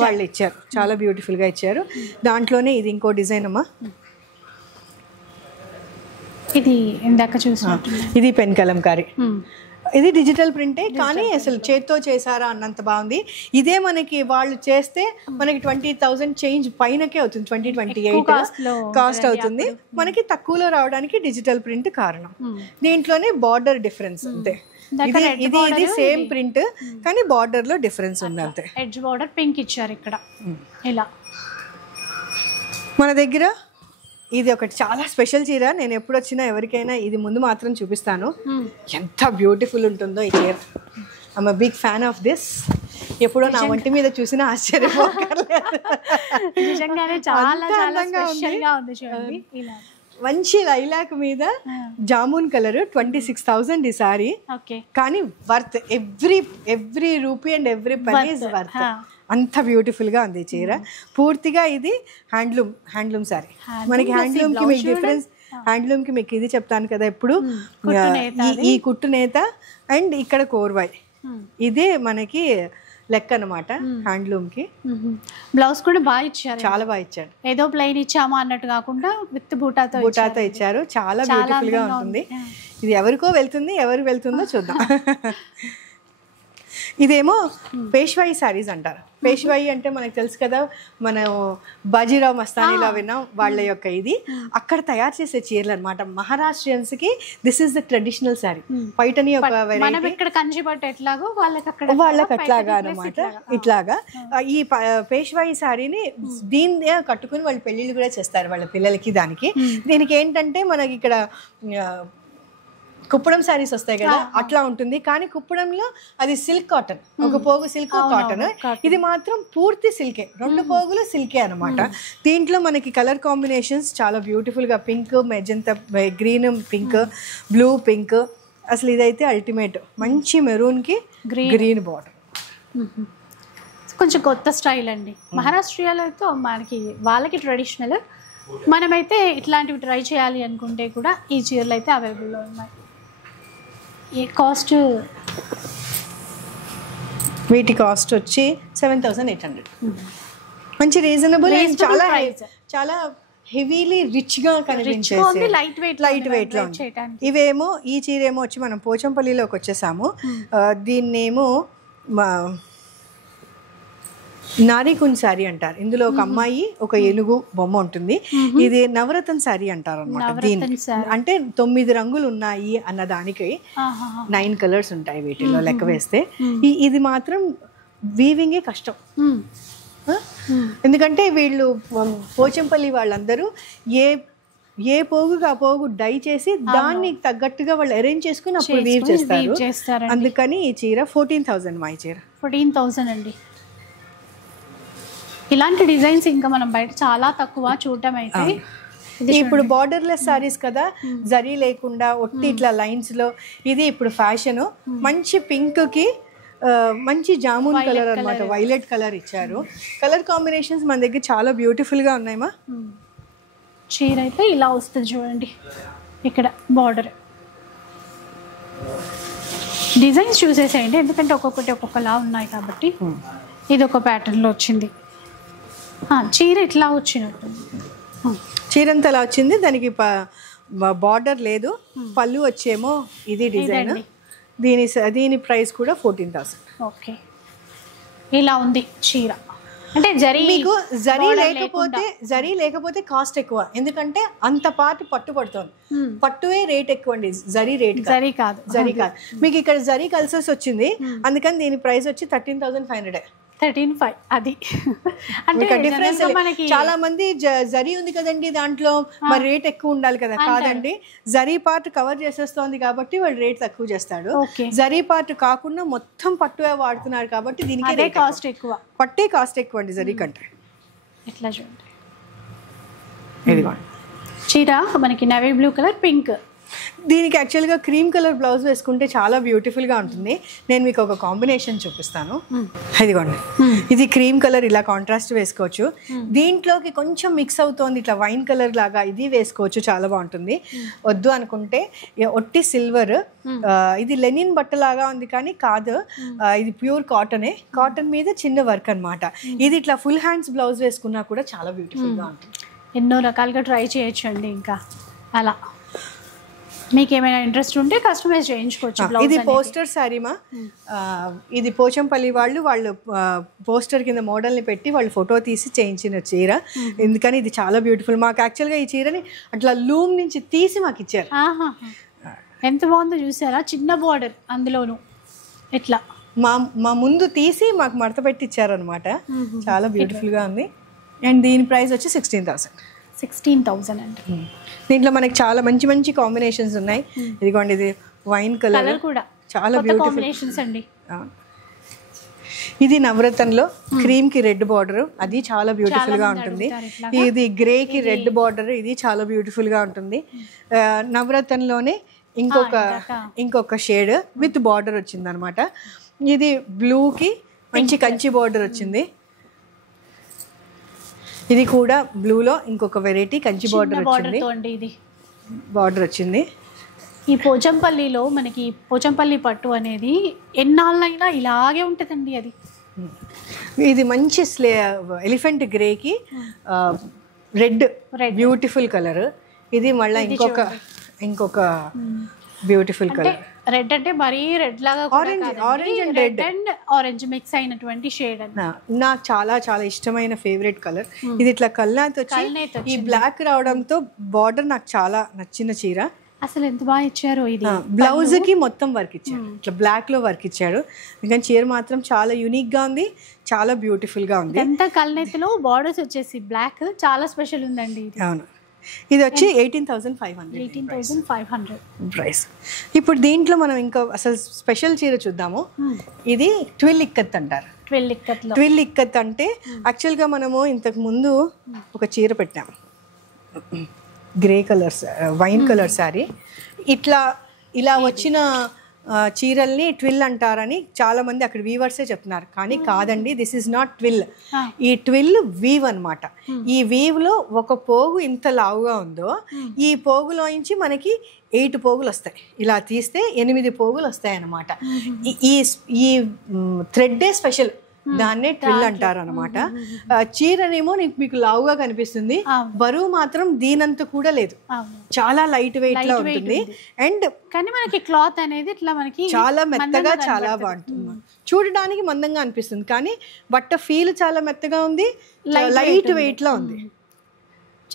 వాళ్ళు ఇచ్చారు. చాలా బ్యూటిఫుల్ గా ఇచ్చారు. దాంట్లోనే ఇది ఇంకో డిజైన్ అమ్మా. ఇది ఇందాక చూసినట్టు ఇది పెన్ కలంకారీ. ఇది డిజిటల్ ప్రింటే కానీ అసలు చేత్తో చేశారా అన్నంత బాగుంది. ఇదే మనకి వాళ్ళు చేస్తే మనకి 20,000 చేంజ్ పైనకే అవుతుంది. 2028 కాస్ట్ అవుతుంది. మనకి తక్కువలో రావడానికి డిజిటల్ ప్రింట్ కారణం. దీంట్లోనే బార్డర్ డిఫరెన్స్ అంతే. ఇది సేమ్ ప్రింట్ కానీ బార్డర్ లో డిఫరెన్స్ ఉంది అంతే. ఎడ్జ్ బార్డర్ పింక్ ఇచ్చారు ఇక్కడ. ఇలా మన దగ్గర ఇది ఒకటి చాలా స్పెషల్ చీర. నేను ఎప్పుడు వచ్చినా ఎవరికైనా ఇది ముందు మాత్రం చూపిస్తాను. ఎంత బ్యూటిఫుల్ ఉంటుందో ఈ చీర. I'm a big fan of this. ఎప్పుడో నా వంటి మీద చూసినా ఆశ్చర్యపోకర్లేదు. నిజంగానే చాలా చాలా స్పెషల్ గా ఉంది చూడండి. ఇలా మంచి లైలాక్ మీద జామున్ కలర్ 26,000 ఈ సారీ. కానీ worth every rupee and every penny is worth. అంత బ్యూటిఫుల్ గా ఉంది చీర. పూర్తిగా ఇది హ్యాండ్లూమ్ సారీ. మనకి హ్యాండ్లూమ్ కి మీకు డిఫరెన్స్, హ్యాండ్లూమ్ కి మీకు ఇది చెప్తాను కదా ఎప్పుడు, ఈ కుట్టు నేత అండ్ ఇక్కడ కోర్వాయ్, ఇదే మనకి లెక్క అనమాట హ్యాండ్లూమ్ కి. బ్లౌజ్ కూడా బాగా ఇచ్చారు, చాలా బాగా ఇచ్చాడు. ఏదో ప్లెయిన్ ఇచ్చామా అన్నట్టు కాకుండా విత్ బూటాతో ఇచ్చారు. చాలా బ్యూటిఫుల్ గా ఉంటుంది. ఇది ఎవరికో వెళ్తుంది, ఎవరికి వెళ్తుందో చూద్దాం. ఇదేమో పేష్వాయి శారీస్ అంటారు. పేష్వాయి అంటే మనకు తెలుసు కదా, మనం బాజీరావు మస్తానీలో విన్నాం వాళ్ళ యొక్క ఇది. అక్కడ తయారు చేసే చీరలు అనమాట. మహారాష్ట్రియన్స్ కి this is the traditional sari. పైటని ఒక వెరైటీ, ఇక్కడ కంచి పట్టు ఎట్లాగో వాళ్ళకి అట్లాగా అనమాట. ఇట్లాగా ఈ పేష్వాయి శారీని దీన్ని కట్టుకుని వాళ్ళు పెళ్లిళ్ళు కూడా చేస్తారు వాళ్ళ పిల్లలకి. దీనికి ఏంటంటే మనకి ఇక్కడ కుప్పడం శారీస్ వస్తాయి కదా, అట్లా ఉంటుంది. కానీ కుప్పడంలో అది సిల్క్ కాటన్, ఒక పోగు సిల్క్ కాటన్. ఇది మాత్రం పూర్తి సిల్కే, 2 పోగులు సిల్కే అనమాట. దీంట్లో మనకి కలర్ కాంబినేషన్స్ చాలా బ్యూటిఫుల్ గా pink, magenta, green, pink, blue, pink. అసలు ఇదైతే అల్టిమేట్. మంచి మెరూన్ కి గ్రీన్ బార్డర్. కొంచెం కొత్త స్టైల్ అండి. మహారాష్ట్రలో మనకి వాళ్ళకి ట్రెడిషనల్. మనమైతే ఇట్లాంటివి ట్రై చేయాలి అనుకుంటే కూడా ఈ చీరలు అయితే అవైలబుల్లో ఉన్నాయి. ఈ కాస్ట్, వీటి కాస్ట్ వచ్చి 7,800. మంచి రీజనబుల్. చాలా హెవీలీ రిచ్ గా కనిపించేది, లైట్ వెయిట్ లో. ఇవేమో ఈ చీర ఏమో వచ్చి మనం పోచంపల్లిలోకి వచ్చేసాము. దీన్నేమో నారీకుంజ్ శారీ అంటారు. ఇందులో ఒక అమ్మాయి, ఒక ఏనుగు బొమ్మ ఉంటుంది. ఇది నవరత్న శారీ అంటారు అనమాట. దీని అంటే 9 రంగులు ఉన్నాయి అన్న దానికి 9 కలర్స్ ఉంటాయి వీటిలో లెక్క వేస్తే. ఇది మాత్రం వీవింగే కష్టం. ఎందుకంటే వీళ్ళు పోచంపల్లి వాళ్ళందరూ ఏ పోగుగా ఆ పోగు డై చేసి దాన్ని తగ్గట్టుగా వాళ్ళు అరేంజ్ చేసుకుని అప్పుడు వీవ్ చేస్తారు. అందుకని ఈ చీర 14,000 మా చీర 14,000 అండి. ఇలాంటి డిజైన్స్ ఇంకా మనం బయట చాలా తక్కువ చూడటం. అయితే ఇప్పుడు బార్డర్లెస్ సారీస్ కదా, జరీ లేకుండా ఒట్టి ఇట్లా లైన్స్ లో. ఇది ఇప్పుడు ఫ్యాషన్. మంచి పింక్ కి మంచి జామున్ కలర్ అన్నమాట, వైలెట్ కలర్ ఇచ్చారు. కలర్ కాంబినేషన్స్ మన దగ్గర చాలా బ్యూటిఫుల్ గా ఉన్నాయమ్మా. చీర అయితే ఇలా వస్తుంది చూడండి. ఇక్కడ బార్డర్ డిజైన్స్ చూసేసేయండి, ఎందుకంటే ఒక్కొక్కటి ఒక్కొక్కలా ఉన్నాయి కాబట్టి. ఇది ఒక ప్యాటర్న్ లో వచ్చింది. చీర ఇట్లా వచ్చినట్టు, చీర అంతా అలా వచ్చింది. దానికి బార్డర్ లేదు. పళ్ళు వచ్చేమో ఇది డిజైన్. దీని ప్రైస్ కూడా 14,000. ఓకే, ఇలా ఉంది చీర. అంటే మీకు జరీ లేకపోతే కాస్ట్ ఎక్కువ, ఎందుకంటే అంత పార్ట్ పట్టు పడుతుంది. పట్టువే రేట్ ఎక్కువ అండి, జరీ రేట్ జరీ కాదు. మీకు ఇక్కడ జరీ కల్సర్స్ వచ్చింది, అందుకని దీని ప్రైస్ వచ్చి 13,500. 13,500 అది అంటే డిఫరెన్స్ మనకి చాలా మంది జరీ ఉంది కదండి దాంట్లో మరి రేట్ ఎక్కువ ఉండాలి కదా, కాదండి జరీ పార్ట్ కవర్ చేసేస్తోంది కాబట్టి వాడు రేట్ తక్కువ చేస్తాడు. జరీ పార్ట్ కాకుండా మొత్తం పట్టు వాడుతున్నారు కాబట్టి దీనికి అదే కాస్ట్ ఎక్కువ, పట్టే కాస్ట్ ఎక్కువ అండి జరీ కంటే. ఎట్లా చూడండి ఇదిగోండి చీర మనకి నేవీ బ్లూ కలర్ పింక్, దీనికి యాక్చువల్గా క్రీమ్ కలర్ బ్లౌజ్ వేసుకుంటే చాలా బ్యూటిఫుల్గా ఉంటుంది. నేను మీకు ఒక కాంబినేషన్ చూపిస్తాను. ఇదిగోండి ఇది క్రీమ్ కలర్ ఇలా కాంట్రాస్ట్ వేసుకోవచ్చు. దీంట్లోకి కొంచెం మిక్స్ అవుతోంది ఇట్లా వైన్ కలర్ లాగా, ఇది వేసుకోవచ్చు చాలా బాగుంటుంది. వద్దు అనుకుంటే ఒట్టి సిల్వర్, ఇది లెనిన్ బట్టలాగా ఉంది కానీ కాదు, ఇది ప్యూర్ కాటనే, కాటన్ మీద చిన్న వర్క్ అనమాట. ఇది ఇట్లా ఫుల్ హ్యాండ్స్ బ్లౌజ్ వేసుకున్నా కూడా చాలా బ్యూటిఫుల్గా ఉంటుంది. ఎన్నో రకాలుగా ట్రై చేయొచ్చు అండి. ఇంకా అలా మీకు ఏమైనా ఇంట్రెస్ట్ ఉంటే కస్టమైజ్ చేయించుకోవచ్చు. ఇది పోస్టర్ శారీమా, ఇది పోచంపల్లి వాళ్ళు పోస్టర్ కింద మోడల్ని పెట్టి వాళ్ళు ఫోటో తీసి చేయించిన చీర. ఎందుకని ఇది చాలా బ్యూటిఫుల్. మాకు యాక్చువల్గా ఈ చీరని అట్లా లూమ్ నుంచి తీసి మాకు ఇచ్చారు. ఎంత బాగుందో చూసారా, చిన్న బార్డర్ అందులోను ఇట్లా మా ముందు తీసి మాకు మడత పెట్టి ఇచ్చారనమాట. చాలా బ్యూటిఫుల్గా ఉంది. అండ్ దీని ప్రైస్ వచ్చి 16,000 అండి. దీంట్లో మనకి చాలా మంచి మంచి కాంబినేషన్స్ ఉన్నాయి. ఇదిగోండి ఇది వైన్ కలర్ కూడా చాలా బ్యూటిఫుల్ అండి. ఇది నవరత్నంలో క్రీమ్ కి రెడ్ బార్డర్, అది చాలా బ్యూటిఫుల్ గా ఉంటుంది. ఇది గ్రే కి రెడ్ బార్డర్, ఇది చాలా బ్యూటిఫుల్ గా ఉంటుంది. నవరత్నంలోనే ఇంకొక షేడ్ విత్ బార్డర్ వచ్చింది అనమాట. ఇది బ్లూ కి మంచి కంచి బార్డర్ వచ్చింది. ఇది కూడా బ్లూలో ఇంకొక వెరైటీ కంచి బార్డర్ వచ్చింది, బార్డర్ వచ్చింది. ఈ పోచంపల్లిలో మనకి పోచంపల్లి పట్టు అనేది ఎన్నాళ్ళైనా ఇలాగే ఉంటుందండి. అది ఇది మంచి ఎలిఫెంట్ గ్రేకి రెడ్ బ్యూటిఫుల్ కలర్. ఇది మళ్ళీ ఇంకొక బ్యూటిఫుల్ కలర్. రెడ్ అంటే మరీ రెడ్ లాగా orange and red and orange mix అయినటువంటి షేడ్ అన్న. నాకు చాలా చాలా ఇష్టమైన ఫేవరెట్ కలర్ ఇది. ఇట్లా కల్నాథ్ వచ్చి ఈ బ్లాక్ రావడంతో బార్డర్ నాకు చాలా నచ్చిన చీర. అసలు ఎంత బాగా ఇచ్చారో. ఇది బ్లౌజ్ కి మొత్తం వర్క్ ఇచ్చాడు, ఇట్లా బ్లాక్ లో వర్క్ ఇచ్చాడు. ఇంకా చీర మాత్రం చాలా యూనిక్ గా ఉంది, చాలా బ్యూటిఫుల్ గా ఉంది. ఎంత కల్నేతిలో బార్డర్స్ వచ్చేసి బ్లాక్ చాలా స్పెషల్ ఉందండి. అవును, ఇది వచ్చి 18,500 ప్రైస్. ఇప్పుడు దీంట్లో మనం ఇంకా అసలు స్పెషల్ చీర చూద్దాము. ఇది ట్విల్ ఇక్కత్ అంటారు. ట్విల్ ఇక్కత్ అంటే యాక్చువల్గా మనము ఇంతకు ముందు ఒక చీర పెట్టాము, grey colour wine colour sari. ఇలా వచ్చిన చీరల్ని ట్విల్ అంటారని చాలా మంది అక్కడ వీవర్సే చెప్తున్నారు, కానీ కాదండి, దిస్ ఈజ్ నాట్ ట్విల్. ఈ ట్విల్ వీవ్ అనమాట. ఈ వీవ్ లో ఒక పోగు ఇంత లావుగా ఉందో, ఈ పోగులో నుంచి మనకి 8 పోగులు వస్తాయి. ఇలా తీస్తే 8 పోగులు వస్తాయి అన్నమాట. ఈ థ్రెడ్డే స్పెషల్, దాన్నే ట్విల్ అంటారు అనమాట. చీరనేమో మీకు లావుగా కనిపిస్తుంది, బరువు మాత్రం దీనంత కూడా లేదు, చాలా లైట్ వెయిట్ లా ఉంటుంది. అండ్ కానీ మనకి క్లాత్ అనేది ఇట్లా మనకి చాలా మెత్తగా చాలా బాగుంటుంది. చూడడానికి మందంగా అనిపిస్తుంది కానీ బట్ట ఫీల్ చాలా మెత్తగా ఉంది, లైట్ వెయిట్ లా ఉంది.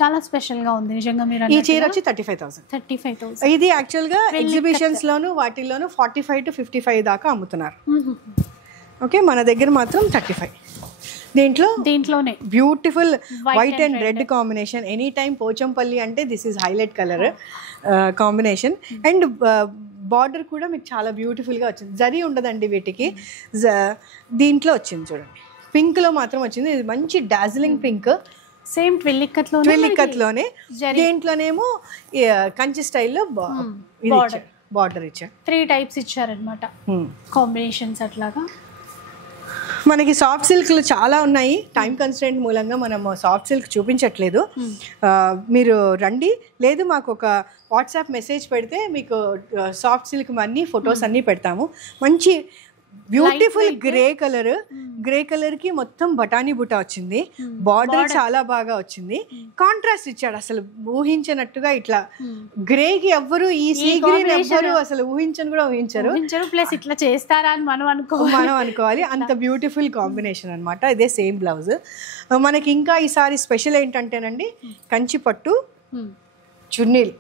చాలా స్పెషల్ గా ఉంది నిజంగా. మీరు ఈ చీర వచ్చి 35,000. ఇది యాక్చువల్ గా ఎగ్జిబిషన్స్ లోను వాటిల్లోనూ 45 to 55 దాకా అమ్ముతున్నారు. ఓకే, మన దగ్గర మాత్రం 35. దీంట్లోనే beautiful white and red combination. Any time Pochampally అంటే this is highlight colour combination. And border కూడా మీకు చాలా బ్యూటిఫుల్గా వచ్చింది. జరీ ఉండదండి వీటికి, దీంట్లో వచ్చింది చూడండి, పింక్లో మాత్రం వచ్చింది. ఇది మంచి డార్జిలింగ్ పింక్, సేమ్ ట్విల్ ఇక్కత్లోనే. దీంట్లోనేమో కంచి స్టైల్లో బార్డర్ ఇచ్చారు. 3 టైప్స్ ఇచ్చారనమాట కాంబినేషన్స్. అట్లాగా మనకి సాఫ్ట్ సిల్క్లు చాలా ఉన్నాయి. టైం కన్స్టెంట్ మూలంగా మనం సాఫ్ట్ సిల్క్ చూపించట్లేదు. మీరు రండి, లేదు మాకు ఒక వాట్సాప్ మెసేజ్ పెడితే మీకు సాఫ్ట్ సిల్క్ అన్ని ఫొటోస్ అన్నీ పెడతాము. మంచి బ్యూటిఫుల్ గ్రే కలర్ కి మొత్తం బఠానీ బుట్ట వచ్చింది. బార్డర్ చాలా బాగా వచ్చింది, కాంట్రాస్ట్ ఇచ్చాడు. అసలు ఊహించినట్టుగా ఇట్లా గ్రే కి ఎవ్వరు ఈ సీ గ్రీన్ ఎవ్వరు అసలు ఊహించరు. ప్లస్ ఇట్లా చేస్తారా అని మనం అనుకోవాలి. అంత బ్యూటిఫుల్ కాంబినేషన్ అనమాట. ఇదే సేమ్ బ్లౌజ్. మనకి ఇంకా ఈసారి స్పెషల్ ఏంటంటేనండి, కంచి పట్టు చున్నీలు,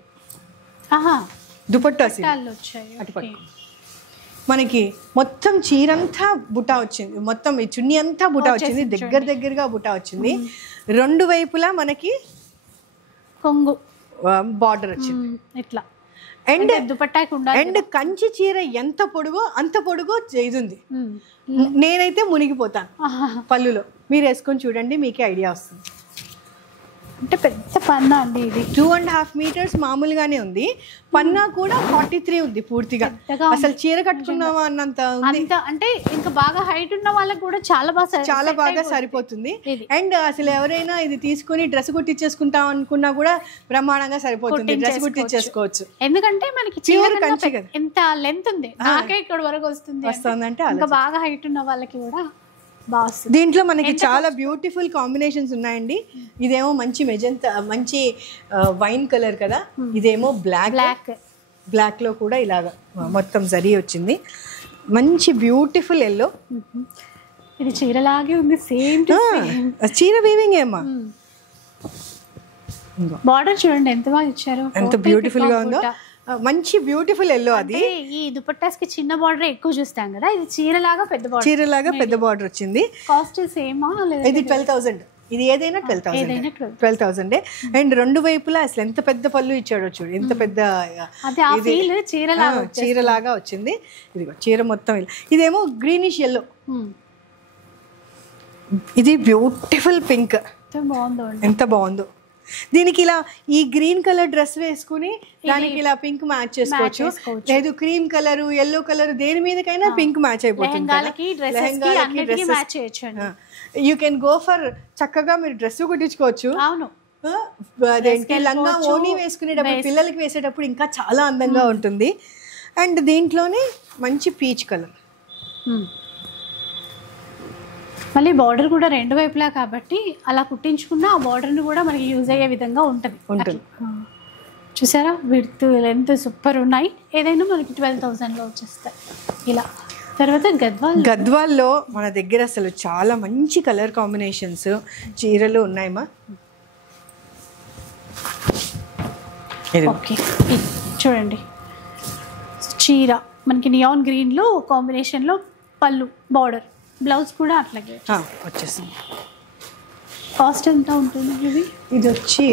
దుపట్టా అటుపట్టు. మనకి మొత్తం చీరంతా బుటా వచ్చింది, మొత్తం ఈ చున్నీ అంతా బుటా వచ్చింది, దగ్గరగా బుటా వచ్చింది. రెండు వైపులా మనకి కొంగు బార్డర్ వచ్చింది ఇట్లా. అండ్ దుపట్టాకి ఉండాలి. అండ్ కంచి చీర ఎంత పొడుగో అంత పొడుగో ఇది ఉంది. నేనైతే మునిగిపోతాను పళ్ళులో. మీరు వేసుకొని చూడండి, మీకే ఐడియా వస్తుంది. అంటే పెద్ద పన్నా అండి ఇది. 2.5 meters మామూలుగానే ఉంది. పన్నా కూడా 43 ఉంది పూర్తిగా. అసలు చీర కట్టుకున్నావా అన్నంత ఉంది. అంటే ఇంకా బాగా హైట్ ఉన్న వాళ్ళకి కూడా చాలా బాగా సరిపోతుంది. అండ్ అసలు ఎవరైనా ఇది తీసుకుని డ్రెస్ కుట్టించేసుకుంటాం అనుకున్నా కూడా బ్రహ్మాండంగా సరిపోతుంది, డ్రెస్ కుట్టించేసుకోవచ్చు. ఎందుకంటే మనకి చీర ఎంత లెంత్ ఉంది, నాకే ఇక్కడ వరకు వస్తుందంటే ఇంకా బాగా హైట్ ఉన్న వాళ్ళకి కూడా దీంట్లో మనకి చాలా బ్యూటిఫుల్ కాంబినేషన్స్ ఉన్నాయండి. ఇదేమో మంచి మెజంతా, మంచి వైన్ కలర్ కదా, ఇదేమో బ్లాక్ లో కూడా ఇలాగా మొత్తం జరీ వచ్చింది. మంచి బ్యూటిఫుల్ ఎల్లో. ఇది చీరలాగే ఉంది, సేమ్ చీర వీవింగ్ ఏమా. బార్డర్ చూడండి ఎంత బాగా ఇచ్చారు, ఎంత బ్యూటిఫుల్ గా ఉందో. మంచి బ్యూటిఫుల్ ఎల్లో. అది ఈ దుపట్టాస్ కి చిన్న బార్డర్ ఎక్కువ చూస్తాం కదా, ఇది చీరలాగా పెద్ద బార్డర్ వచ్చింది. కాస్ట్ సేమా? ఇది 12,000. ఇది ఏదైనా 12,000. అండ్ రెండు వైపులా అసలు ఎంత పెద్ద పళ్ళు ఇచ్చాడో చూడు, ఎంత పెద్ద చీరలాగా వచ్చింది. ఇదిగో చీర మొత్తం. ఇదేమో గ్రీనిష్ ఎల్లో, ఇది బ్యూటిఫుల్ పింక్. ఎంత బాగుందో. దీనికి ఇలా ఈ గ్రీన్ కలర్ డ్రెస్ వేసుకుని దానికి ఇలా పింక్ మ్యాచ్ చేసుకోవచ్చు. లేదు క్రీమ్ కలర్, ఎల్లో కలర్, దేని మీదకైనా పింక్ మ్యాచ్ అయిపోతుంది. యూ కెన్ గో ఫర్ చక్కగా మీరు డ్రెస్ కుట్టించుకోవచ్చు. అదేంటి లంగా ఓనీ వేసుకునేటప్పుడు, పిల్లలకి వేసేటప్పుడు ఇంకా చాలా అందంగా ఉంటుంది. అండ్ దీంట్లోనే మంచి పీచ్ కలర్. మళ్ళీ బార్డర్ కూడా రెండు వైపులా కాబట్టి అలా కుట్టించుకున్న ఆ బార్డర్ని కూడా మనకి యూజ్ అయ్యే విధంగా ఉంటుంది. చూసారా, విడ్త్ లెంత్ సూపర్ ఉన్నాయి. ఏదైనా మనకి 12,000లో వచ్చేస్తాయి ఇలా. తర్వాత గద్వాల్లో మన దగ్గర అసలు చాలా మంచి కలర్ కాంబినేషన్స్ చీరలు ఉన్నాయమ్మా. ఓకే, చూడండి చీర మనకి నియాన్ గ్రీన్లో కాంబినేషన్లో పళ్ళు, బార్డర్, బ్లౌజ్ కూడా అట్లాగే వచ్చేసింది. కాస్ట్ ఎంత ఉంటుంది ఇది? ఇది వచ్చి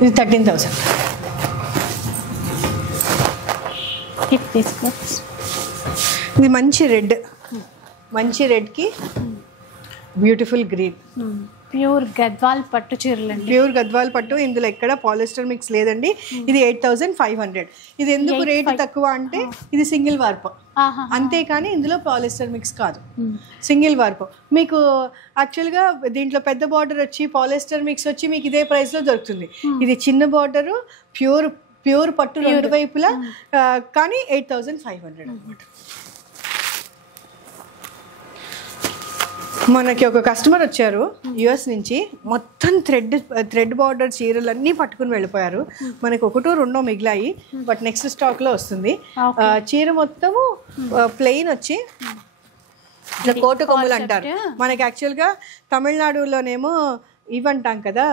13,000. ఇది మంచి రెడ్కి బ్యూటిఫుల్ గ్రీన్. ప్యూర్ గద్వాల్ పట్టు చీరలండి, ప్యూర్ గద్వాల్ పట్టు. ఇందులో ఎక్కడ పాలిస్టర్ మిక్స్ లేదండి. ఇది 8,500. ఇది ఎందుకు రేటు తక్కువ అంటే ఇది సింగిల్ వార్పు, అంతేకాని ఇందులో పాలిస్టర్ మిక్స్ కాదు, సింగిల్ వార్పు. మీకు యాక్చువల్గా దీంట్లో పెద్ద బార్డర్ వచ్చి పాలిస్టర్ మిక్స్ వచ్చి మీకు ఇదే ప్రైస్లో దొరుకుతుంది. ఇది చిన్న బార్డరు, ప్యూర్ పట్టు రెండు వైపులా, కానీ 8,500 అనమాట. మనకి ఒక కస్టమర్ వచ్చారు యుఎస్ నుంచి, మొత్తం థ్రెడ్ బార్డర్ చీరలు అన్నీ పట్టుకుని వెళ్ళిపోయారు. మనకి ఒకటో రెండో మిగిలాయి, బట్ నెక్స్ట్ స్టాక్లో వస్తుంది. చీర మొత్తము ప్లెయిన్ వచ్చి ఇట్లా కోట కొమ్ములు అంటారు. మనకి యాక్చువల్గా తమిళనాడులోనేమో ఇవంటాం కదా,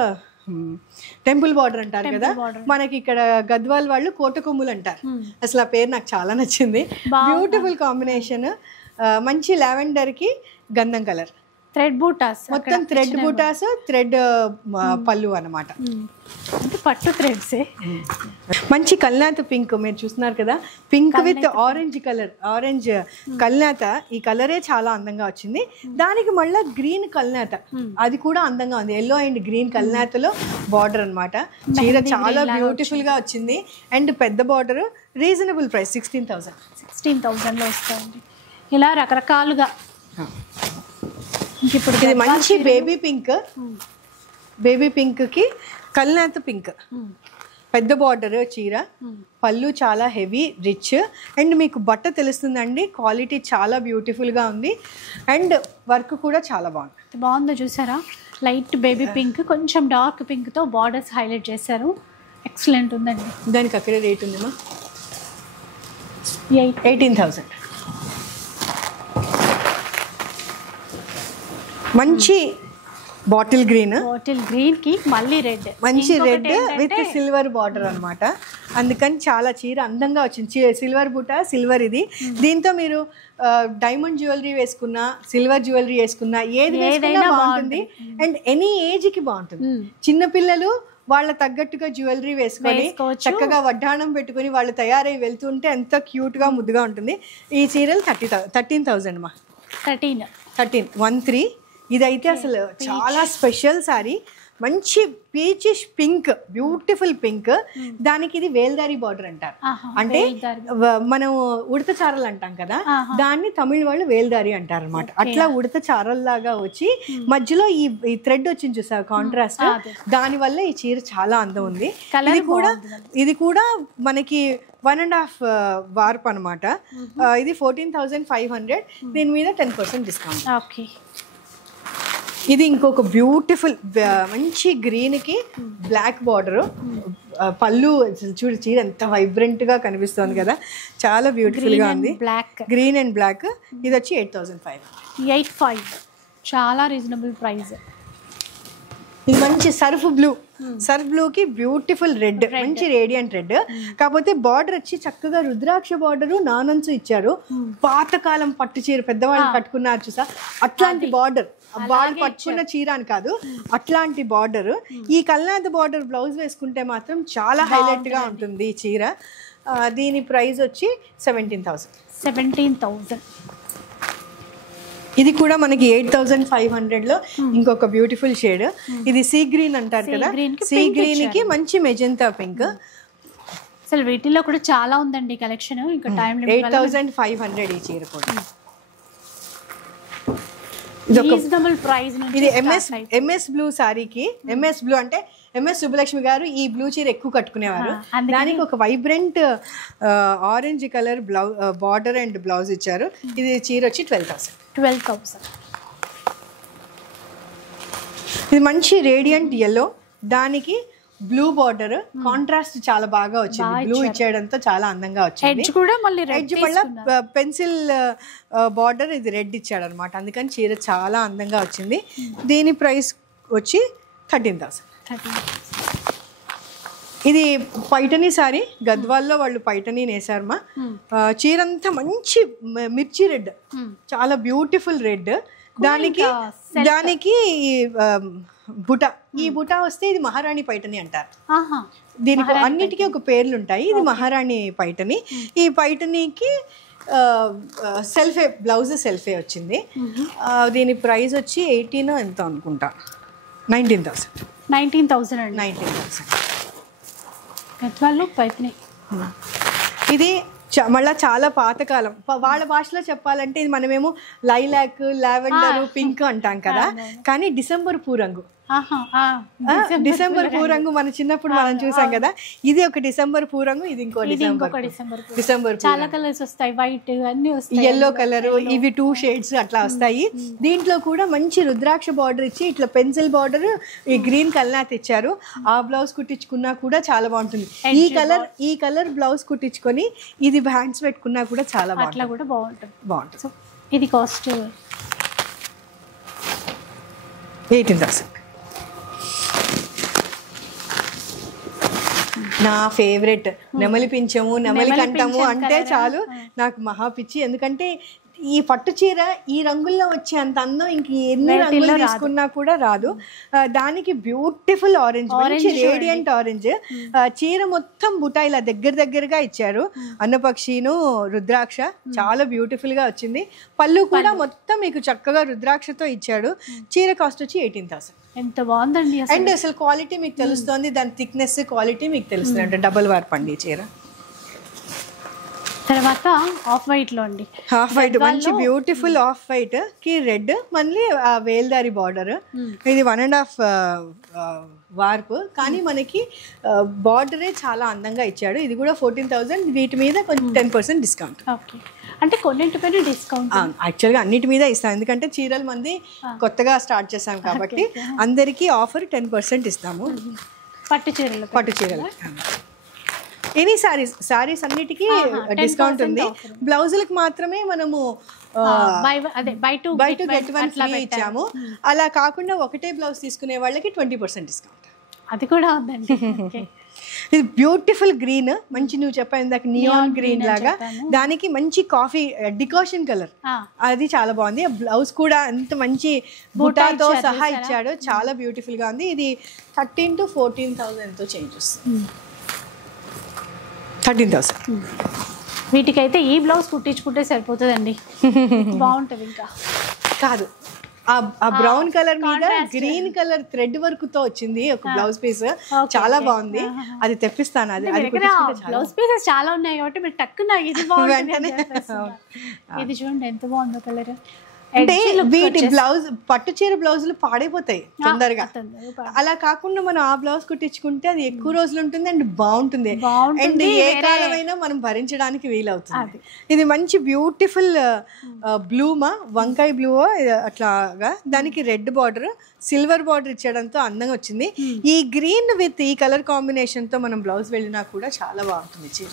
టెంపుల్ బార్డర్ అంటారు కదా, మనకి ఇక్కడ గద్వాల్ వాళ్ళు కోట కొమ్ములు అంటారు. అసలు ఆ పేరు నాకు చాలా నచ్చింది. Beautiful combination. మంచి లావెండర్కి గంధం కలర్, థ్రెడ్ బూటాస్, మొత్తం థ్రెడ్ బూటాస్, థ్రెడ్ పళ్ళు అన్నమాట. అంటే పట్టు థ్రెడ్సే. మంచి కల్నాత పింక్ మీరు చూస్తున్నారు కదా, pink with orange colour, orange కల్నాత. ఈ కలరే చాలా అందంగా వచ్చింది. దానికి మళ్ళీ గ్రీన్ కల్నాత, అది కూడా అందంగా ఉంది. ఎల్లో అండ్ గ్రీన్ కల్నాతలో బార్డర్ అనమాట. చీర చాలా బ్యూటిఫుల్ గా వచ్చింది. అండ్ పెద్ద బార్డర్, రీజనబుల్ ప్రైస్ 16,000లో వస్తాయండి. ఇలా రకరకాలుగా. ఇప్పుడు ఇది మంచి బేబీ పింక్ కి కల్నాత పింక్, పెద్ద బార్డర్ చీర, పళ్ళు చాలా హెవీ రిచ్. అండ్ మీకు బట్ట తెలుస్తుందండి, క్వాలిటీ చాలా బ్యూటిఫుల్గా ఉంది. అండ్ వర్క్ కూడా చాలా బాగుందో చూసారా. లైట్ బేబీ పింక్, కొంచెం డార్క్ పింక్తో బార్డర్స్ హైలైట్ చేశారు. ఎక్సలెంట్ ఉందండి. దానికి అక్కడే రేట్ ఉందమ్మా, 18,000. మంచి బాటిల్ గ్రీన్ కి మళ్ళీ రెడ్, మంచి రెడ్ విత్ సిల్వర్ బార్డర్ అన్నమాట. అందుకని చాలా చీర అందంగా వచ్చింది. సిల్వర్ బుట్ట, సిల్వర్ ఇది. దీంతో మీరు డైమండ్ జ్యువెలరీ వేసుకున్నా, సిల్వర్ జ్యువెలరీ వేసుకున్నా, ఏది వేసుకున్నా బాగుంటుంది. అండ్ ఎనీ ఏజ్ కి బాగుంటుంది. చిన్నపిల్లలు వాళ్ళ తగ్గట్టుగా జ్యువెలరీ వేసుకొని చక్కగా వడ్డాణం పెట్టుకుని వాళ్ళు తయారై వెళ్తుంటే ఎంత క్యూట్ గా ముద్దుగా ఉంటుంది. ఈ చీరలు 13,000 మా. 13 ఇదైతే అసలు చాలా స్పెషల్ సారీ. మంచి పీచిష్ పింక్, బ్యూటిఫుల్ పింక్. దానికి ఇది వేల్దారి బార్డర్ అంటారు. అంటే మనం ఉడత చారలు అంటాం కదా, దాన్ని తమిళ వాళ్ళు వేల్దారి అంటారు అనమాట. అట్లా ఉడత చారల్లాగా వచ్చి మధ్యలో ఈ థ్రెడ్ వచ్చింది చూసా కాంట్రాస్ట్, దాని వల్ల ఈ చీర చాలా అందం ఉంది. ఇది కూడా మనకి 1.5 వార్ప్ అనమాట. ఇది 14,500. దీని మీద 10% డిస్కౌంట్. ఓకే. ఇది ఇంకొక బ్యూటిఫుల్ మంచి గ్రీన్ కి బ్లాక్ బార్డర్, పళ్ళు చూడు చీర ఎంత వైబ్రెంట్ గా కనిపిస్తుంది కదా, చాలా బ్యూటిఫుల్ గా ఉంది. Green and black. ఇది వచ్చి 8,500. చాలా రీజనబుల్ ప్రైస్. ఇది మంచి సర్ఫ్ బ్లూ కి బ్యూటిఫుల్ రెడ్, మంచి రేడియంట్ రెడ్. కాకపోతే బార్డర్ వచ్చి చక్కగా రుద్రాక్ష బార్డర్ నానంచు ఇచ్చారు. పాతకాలం పట్టు చీర పెద్దవాళ్ళు కట్టుకున్నారు చూసా, అట్లాంటి బార్డర్. వాళ్ళు పట్టుకున్న చీర అని కాదు, అట్లాంటి బార్డర్. ఈ కల్నాథ్ బార్డర్ బ్లౌజ్ వేసుకుంటే మాత్రం చాలా హైలైట్ గా ఉంటుంది ఈ చీర. దీని ప్రైస్ వచ్చి 17,000. ఇది కూడా మనకి 8,500 లో ఇంకొక బ్యూటిఫుల్ షేడ్. ఇది సీ గ్రీన్ అంటారు కదా, సీ గ్రీన్ కి మంచి మెజెంతా పింక్. అసలు వీటిలో కూడా చాలా ఉందండి కలెక్షన్. ఇంకా టైం 8,500 ఈ చీర కూడా. ఇది ఎంఎస్ బ్లూ సారీకి, ఎంఎస్ బ్లూ అంటే ఎంఎస్ సుబ్బలక్ష్మి గారు ఈ బ్లూ చీర ఎక్కువ కట్టుకునేవారు. దానికి ఒక vibrant orange colour border and blouse ఇచ్చారు. ఇది చీర వచ్చి 12,000. ఇది మంచి రేడియంట్ ఎల్లో, దానికి బ్లూ బార్డర్ కాంట్రాస్ట్ చాలా బాగా వచ్చింది. బ్లూ ఇచ్చేయడంతో చాలా అందంగా వచ్చింది. ఎడ్జ్ కూడా మళ్ళీ పెన్సిల్ బార్డర్, ఇది రెడ్ ఇచ్చాడు అనమాట. అందుకని చీర చాలా అందంగా వచ్చింది. దీని ప్రైస్ వచ్చి 13,000. ఇది పైటనీ సారీ, గద్వాల్లో వాళ్ళు పైటనీ నేసారు మా. చీర అంతా మంచి మిర్చి రెడ్, చాలా బ్యూటిఫుల్ రెడ్. దానికి బుటా, ఈ బుటా వస్తే ఇది మహారాణి పైటని అంటారు. దీనికి అన్నిటికీ ఒక పేర్లు ఉంటాయి. ఇది మహారాణి పైటని. ఈ పైటనీకి సెల్ఫే బ్లౌజ్, సెల్ఫే వచ్చింది. దీని ప్రైస్ వచ్చి 18 ఎంత అనుకుంటా, 19,000. ఇది మళ్ళీ చాలా పాతకాలం. వాళ్ళ భాషలో చెప్పాలంటే ఇది మనమేమో లైలాక్, లావెండర్, పింక్ అంటాం కదా, కానీ డిసెంబర్ పూరంగు. డిసెంబర్ పూరంగు మన చిన్నప్పుడు మనం చూసాం కదా. ఇది ఒక డిసెంబర్ పూరంగు, ఇది ఇంకో డిసెంబర్. చాలా కలర్స్ వస్తాయి, వైట్ అన్ని వస్తాయి, ఎల్లో కలర్, ఇవి 2 షేడ్స్ అట్లా వస్తాయి. దీంట్లో కూడా మంచి రుద్రాక్ష బార్డర్ ఇచ్చి ఇట్లా పెన్సిల్ బార్డర్, ఈ గ్రీన్ కల్నాథ్ ఇచ్చారు. ఆ బ్లౌజ్ కుట్టించుకున్నా కూడా చాలా బాగుంటుంది. ఈ కలర్ బ్లౌజ్ కుట్టించుకొని ఇది హ్యాండ్స్ పెట్టుకున్నా కూడా చాలా బాగుంటుంది. ఇది కాస్ట్ 18,000. నా ఫేవరెట్ నెమలి పించము, నెమలి కంఠము అంటే చాలు నాకు మహా పిచ్చి. ఎందుకంటే ఈ పట్టు చీర ఈ రంగుల్లో వచ్చే అంత అందం ఇంక ఎన్ని రంగులు తీసుకున్నా కూడా రాదు. దానికి బ్యూటిఫుల్ ఆరెంజ్, మంచి రేడియంట్ ఆరెంజ్. చీర మొత్తం బుటా ఇలా దగ్గరగా ఇచ్చారు. అన్నపక్షిను రుద్రాక్ష చాలా బ్యూటిఫుల్ గా వచ్చింది. పళ్ళు కూడా మొత్తం మీకు చక్కగా రుద్రాక్షతో ఇచ్చాడు. చీర కాస్ట్ వచ్చి 18,000. ఎంత బాగుందండి. అండ్ అసలు క్వాలిటీ మీకు తెలుస్తుంది, దాని థిక్నెస్ క్వాలిటీ మీకు తెలుస్తుంది. అంటే డబుల్ వార్ప్ అండి చీర. తర్వాత ఆఫ్ వైట్ లో అండి, హాఫ్ వైట్ మంచి బ్యూటిఫుల్ ఆఫ్ వైట్ కి రెడ్, మళ్ళీ వేల్దారి బార్డర్. ఇది 1.5 వార్పు, కానీ మనకి బార్డరే చాలా అందంగా ఇచ్చాడు. ఇది కూడా 14,000. వీటి మీద కొంచెం 10% డిస్కౌంట్. ఓకే, అంటే కొన్నింటిపైన డిస్కౌంట్. యాక్చువల్గా అన్నిటి మీద ఇస్తాం, ఎందుకంటే చీరలు మంది కొత్తగా స్టార్ట్ చేసాం కాబట్టి అందరికీ ఆఫర్ 10% ఇస్తాము. పట్టు చీరలు ఎనీ సారీస్ అన్నిటికీ డిస్కౌంట్ ఉంది. బ్లౌజులకు మాత్రమే మనము by to get one free ఇచ్చాము. అలా కాకుండా ఒకటే బ్లౌజ్ తీసుకునే వాళ్ళకి 20% డిస్కౌంట్. అది కూడా ఉందండి. ఇది బ్యూటిఫుల్ గ్రీన్, మంచి నువ్వు చెప్పాను ఇందాక నియాన్ గ్రీన్ లాగా, దానికి మంచి కాఫీ డికాషన్ కలర్, అది చాలా బాగుంది. బ్లౌజ్ కూడా అంత మంచి బుటాతో సహా ఇచ్చాడు, చాలా బ్యూటిఫుల్ గా ఉంది. ఇది 13,000 to 14,000 తో చేంజ్ వస్తుంది. 13,000. వీటికైతే ఈ బ్లౌజ్ కుట్టించుకుంటే సరిపోతుందండి, బాగుంటుంది. ఇంకా కాదు, ఆ బ్రౌన్ కలర్ మీద గ్రీన్ కలర్ థ్రెడ్ వర్క్ తో వచ్చింది ఒక బ్లౌజ్ పీస్, చాలా బాగుంది. అది తెప్పిస్తాను. అది బ్లౌజ్ పీసెస్ చాలా ఉన్నాయి కాబట్టి మీరు టక్కున ఇది బాగుంటుంది. ఇది చూడండి ఎంత బాగుందో కలర్. అంటే వీటి బ్లౌజ్ పట్టు చీర బ్లౌజులు పాడైపోతాయి తొందరగా. అలా కాకుండా మనం ఆ బ్లౌజ్ కుట్టించుకుంటే అది ఎక్కువ రోజులు ఉంటుంది అండ్ బాగుంటుంది. అండ్ ఏ కాలమైనా మనం భరించడానికి వీలవుతుంది. ఇది మంచి బ్యూటిఫుల్ బ్లూమా, వంకాయ బ్లూ అట్లాగా, దానికి రెడ్ బార్డర్, సిల్వర్ బార్డర్ ఇచ్చడంతో అందంగా వచ్చింది. ఈ గ్రీన్ విత్ ఈ కలర్ కాంబినేషన్ తో మనం బ్లౌజ్ వెళ్ళినా కూడా చాలా బాగుంటుంది చీర.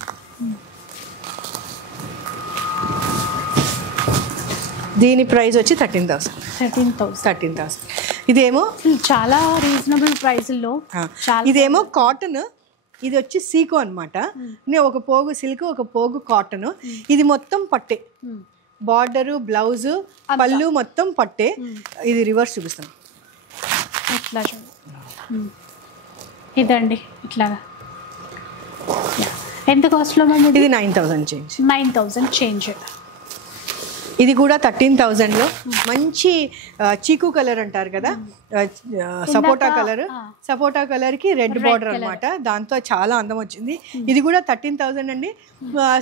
దీని ప్రైస్ వచ్చి 13,000. ఇదేమో చాలా రీజనబుల్ ప్రైస్లో. ఇదేమో కాటన్, ఇది వచ్చి సీకో అనమాట. ఒక పోగు సిల్క్, ఒక పోగు కాటన్. ఇది మొత్తం పట్టే, బార్డరు, బ్లౌజ్, పళ్ళు మొత్తం పట్టే. ఇది రివర్స్ చూపిస్తాను. ఇట్లా ఇదండి, ఇట్లాగా. ఎంత కాస్ట్లో? ఇది 9,000 చేంజ్. 9,000 చేంజ్. ఇది కూడా 13,000లో మంచి చీకు కలర్ అంటారు కదా, సపోటా కలర్ కి రెడ్ బార్డర్ అనమాట, దాంతో చాలా అందం వచ్చింది. ఇది కూడా 13,000 అండి.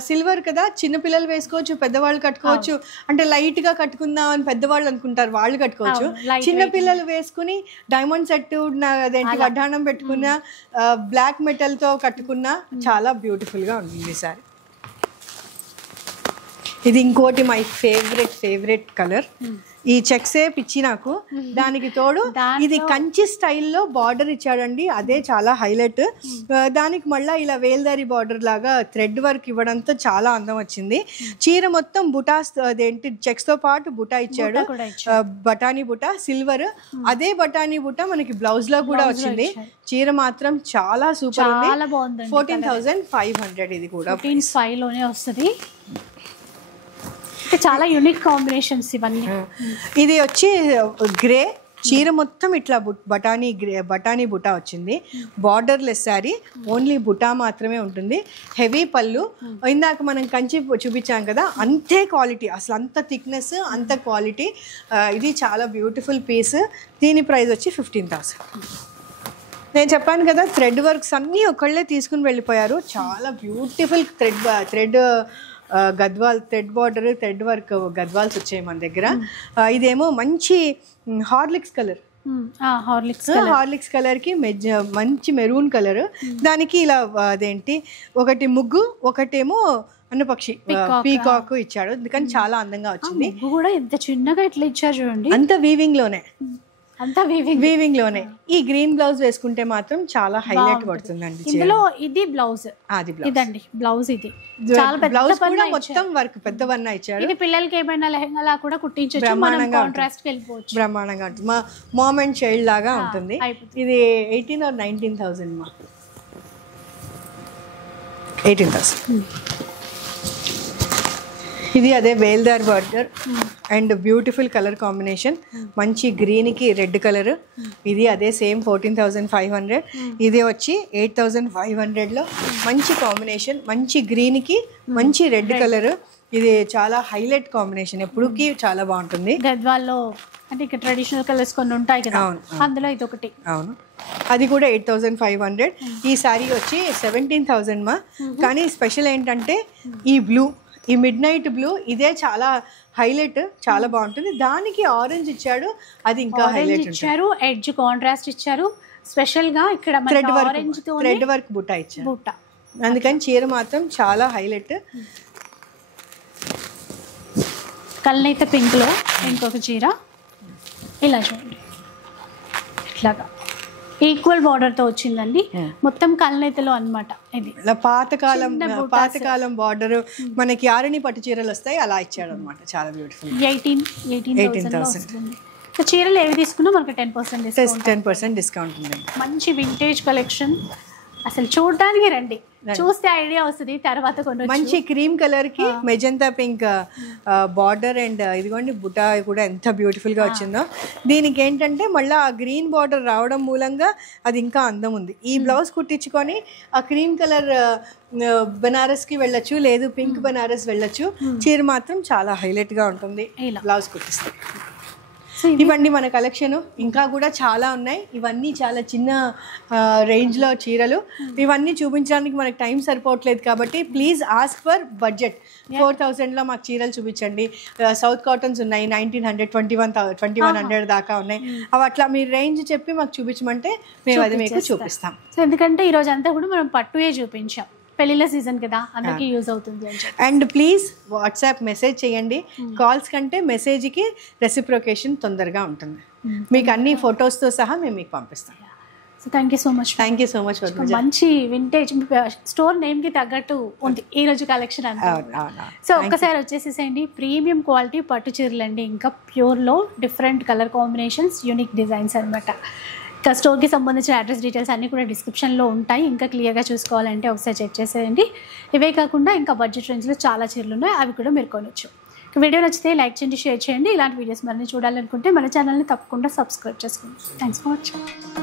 సిల్వర్ కదా, చిన్నపిల్లలు వేసుకోవచ్చు, పెద్దవాళ్ళు కట్టుకోవచ్చు. అంటే లైట్ గా కట్టుకుందాం అని పెద్దవాళ్ళు అనుకుంటారు, వాళ్ళు కట్టుకోవచ్చు. చిన్నపిల్లలు వేసుకుని డైమండ్ సెట్, అదేంటి వడ్డాణం పెట్టుకున్న, బ్లాక్ మెటల్ తో కట్టుకున్న చాలా బ్యూటిఫుల్ గా ఉంటుంది సారీ. ఇది ఇంకోటి మై ఫేవరెట్ కలర్. ఈ చెక్సే పిచ్చి నాకు. దానికి తోడు ఇది కంచి స్టైల్లో బార్డర్ ఇచ్చాడండి, అదే చాలా హైలైట్. దానికి మళ్ళీ ఇలా వేల్దారి బార్డర్ లాగా థ్రెడ్ వర్క్ ఇవ్వడంతో చాలా అందం వచ్చింది. చీర మొత్తం బుటాస్, అదేంటి చెక్స్ తో పాటు బుటా ఇచ్చాడు, బటానీ బుటా సిల్వర్. అదే బటానీ బుటా మనకి బ్లౌజ్ లో కూడా వచ్చింది. చీర మాత్రం చాలా సూపర్ ఉంది. 14,500. ఇది కూడా 14,500 లోనే వస్తుంది. చాలా యూనిక్ కాంబినేషన్స్ ఇవన్నీ. ఇది వచ్చి గ్రే, చీర మొత్తం ఇట్లా బటానీ బుటా వచ్చింది. బార్డర్లెస్ సారీ, ఓన్లీ బుటా మాత్రమే ఉంటుంది. హెవీ పళ్ళు. ఇందాక మనం కంచి చూపించాం కదా, అంతే క్వాలిటీ, అసలు అంత థిక్నెస్, అంత క్వాలిటీ. ఇది చాలా బ్యూటిఫుల్ పీస్. దీని ప్రైస్ వచ్చి 15,000. నేను చెప్పాను కదా, థ్రెడ్ వర్క్స్ అన్నీ ఒకళ్ళే తీసుకుని వెళ్ళిపోయారు. చాలా beautiful thread Gadwal, thread border, thread work Gadwals వచ్చాయి మన దగ్గర. ఇదేమో మంచి హార్లిక్స్ కలర్, హార్లిక్స్ కలర్ కి మంచి మెరూన్ కలర్. దానికి ఇలా అదేంటి ఒకటి ముగ్గు, ఒకటేమో అన్నపక్షి పీకాక్ ఇచ్చాడు. అందుకని చాలా అందంగా వచ్చింది. కూడా ఎంత చిన్నగా ఇట్లా ఇచ్చారు చూడండి, అంత వీవింగ్ లోనే. ఈ గ్రీన్ బ్లౌజ్ వేసుకుంటే మాత్రం చాలా హైలైట్ పడుతుందండి. ఇందులో ఇది బ్లౌజ్, ఇదండి బ్లౌజ్. ఇది చాలా బ్లౌజ్ కూడా మొత్తం వర్క్ పెద్ద వన్న ఇచ్చాడు. ఇది పిల్లలకి ఏమైనా లెహంగా కూడా కుట్టించొచ్చు, బ్రహ్మాండంగా కాంట్రాస్ట్ కి వెళ్ళిపోవచ్చు. బ్రహ్మాండంగా ఉంటుంది. మా మామ్ అండ్ చైల్డ్ లాగా ఉంటుంది. ఇది 18,000 or 19,000 మా 18,000. ఇది అదే వేల్దార్ border and beautiful colour combination, మంచి గ్రీన్కి రెడ్ కలర్. ఇది అదే సేమ్ 14,500. ఇది వచ్చి 8,500లో మంచి కాంబినేషన్, మంచి గ్రీన్కి మంచి రెడ్ కలర్. ఇది చాలా హైలైట్ కాంబినేషన్, ఎప్పుడుకి చాలా బాగుంటుంది. గద్వాల్లో అంటే ఇక ట్రెడిషనల్ కలర్స్ కొన్ని ఉంటాయి కదా, అందులో ఇది ఒకటి. అవును, అది కూడా 8,500. ఈ శారీ వచ్చి 17,000 మా. కానీ స్పెషల్ ఏంటంటే ఈ బ్లూ, ఈ మిడ్ నైట్ బ్లూ, ఇదే చాలా హైలైట్, చాలా బాగుంటుంది. దానికి ఆరెంజ్ ఇచ్చాడు, అది ఇంకా హైలైట్ ఇచ్చారు. ఎడ్జ్ కాంట్రాస్ట్ ఇచ్చారు. స్పెషల్ గా ఇక్కడ థ్రెడ్ వర్క్ బుట్ట ఇచ్చారు. అందుకని చీర మాత్రం చాలా హైలైట్. కల్నైతే పింక్ లో ఇంకొక చీర ఇలా చూడండి, ఇట్లాగా ఈక్వల్ బార్డర్ తో వచ్చిందండి, మొత్తం కల్నేతలో అన్నమాట. ఇది ఇలా పాతకాలం బార్డర్ మనకి ఆరణి పట్టు చీరలు వస్తాయి అలా ఇచ్చాడు అనమాట. చాలా బ్యూటిఫుల్. 18,000 చీరలు ఏవి తీసుకున్నా మనకి 10% డిస్కౌంట్ ఉంది. మంచి వింటేజ్ కలెక్షన్. అసలు చూడడానికి రండి, చూస్తే ఐడియా వస్తుంది, తర్వాత కొన్ని. మంచి క్రీమ్ కలర్ కి మెజంతా పింక్ బార్డర్ అండ్ ఇదిగోండి బుటా కూడా ఎంత బ్యూటిఫుల్ గా వచ్చిందో. దీనికి ఏంటంటే మళ్ళీ ఆ గ్రీన్ బార్డర్ రావడం మూలంగా అది ఇంకా అందం ఉంది. ఈ బ్లౌజ్ కుట్టించుకొని ఆ క్రీమ్ కలర్ బనారస్ కి వెళ్ళొచ్చు, లేదు పింక్ బనారస్ వెళ్ళొచ్చు. చీర మాత్రం చాలా హైలైట్ గా ఉంటుంది బ్లౌజ్ కుట్టిస్తే. ఇవన్నీ మన కలెక్షన్, ఇంకా కూడా చాలా ఉన్నాయి. ఇవన్నీ చాలా చిన్న రేంజ్లో చీరలు. ఇవన్నీ చూపించడానికి మనకు టైం సరిపోవట్లేదు కాబట్టి ప్లీజ్ ఆస్క్ ఫర్ బడ్జెట్. 4,000లో మాకు చీరలు చూపించండి. సౌత్ కాటన్స్ ఉన్నాయి 1,900, 2,100 దాకా ఉన్నాయి. అవి అట్లా మీరు రేంజ్ చెప్పి మాకు చూపించమంటే మేము అది మీకు చూపిస్తాం. సో ఎందుకంటే ఈరోజు అంతా కూడా మనం పట్టుయే చూపించాం, పెళ్ళిళ్ళ సీజన్ కదా, అందరికీ యూజ్ అవుతుంది అని చెప్పి. అండ్ ప్లీజ్ వాట్సాప్ మెసేజ్ చేయండి. కాల్స్ కంటే మెసేజ్కి రెసిప్రొకేషన్ తొందరగా ఉంటుంది. మీకు అన్ని ఫొటోస్తో సహా మేము మీకు పంపిస్తాం. So thank you so much. మంచి వింటేజ్ స్టోర్ నేమ్కి తగ్గట్టు ఉంది ఈ రోజు కలెక్షన్ అంతా. సో ఒక్కసారి వచ్చేసేసేయండి. ప్రీమియం క్వాలిటీ పట్టు చీరలు అండి, ఇంకా ప్యూర్లో different colour combinations, unique designs అనమాట. ఇంకా స్టోర్కి సంబంధించిన అడ్రస్ డీటెయిల్స్ అన్నీ కూడా డిస్క్రిప్షన్లో ఉంటాయి. ఇంకా క్లియర్గా చూసుకోవాలంటే ఒకసారి చెక్ చేసేయండి. ఇవే కాకుండా ఇంకా బడ్జెట్ రేంజ్లో చాలా చీరలు ఉన్నాయి, అవి కూడా మీరు కొనవచ్చు. వీడియో నచ్చితే లైక్ చేయండి, షేర్ చేయండి. ఇలాంటి వీడియోస్ మరిన్ని చూడాలనుకుంటే మన ఛానల్ని తప్పకుండా సబ్స్క్రైబ్ చేసుకోండి. Thanks for watching.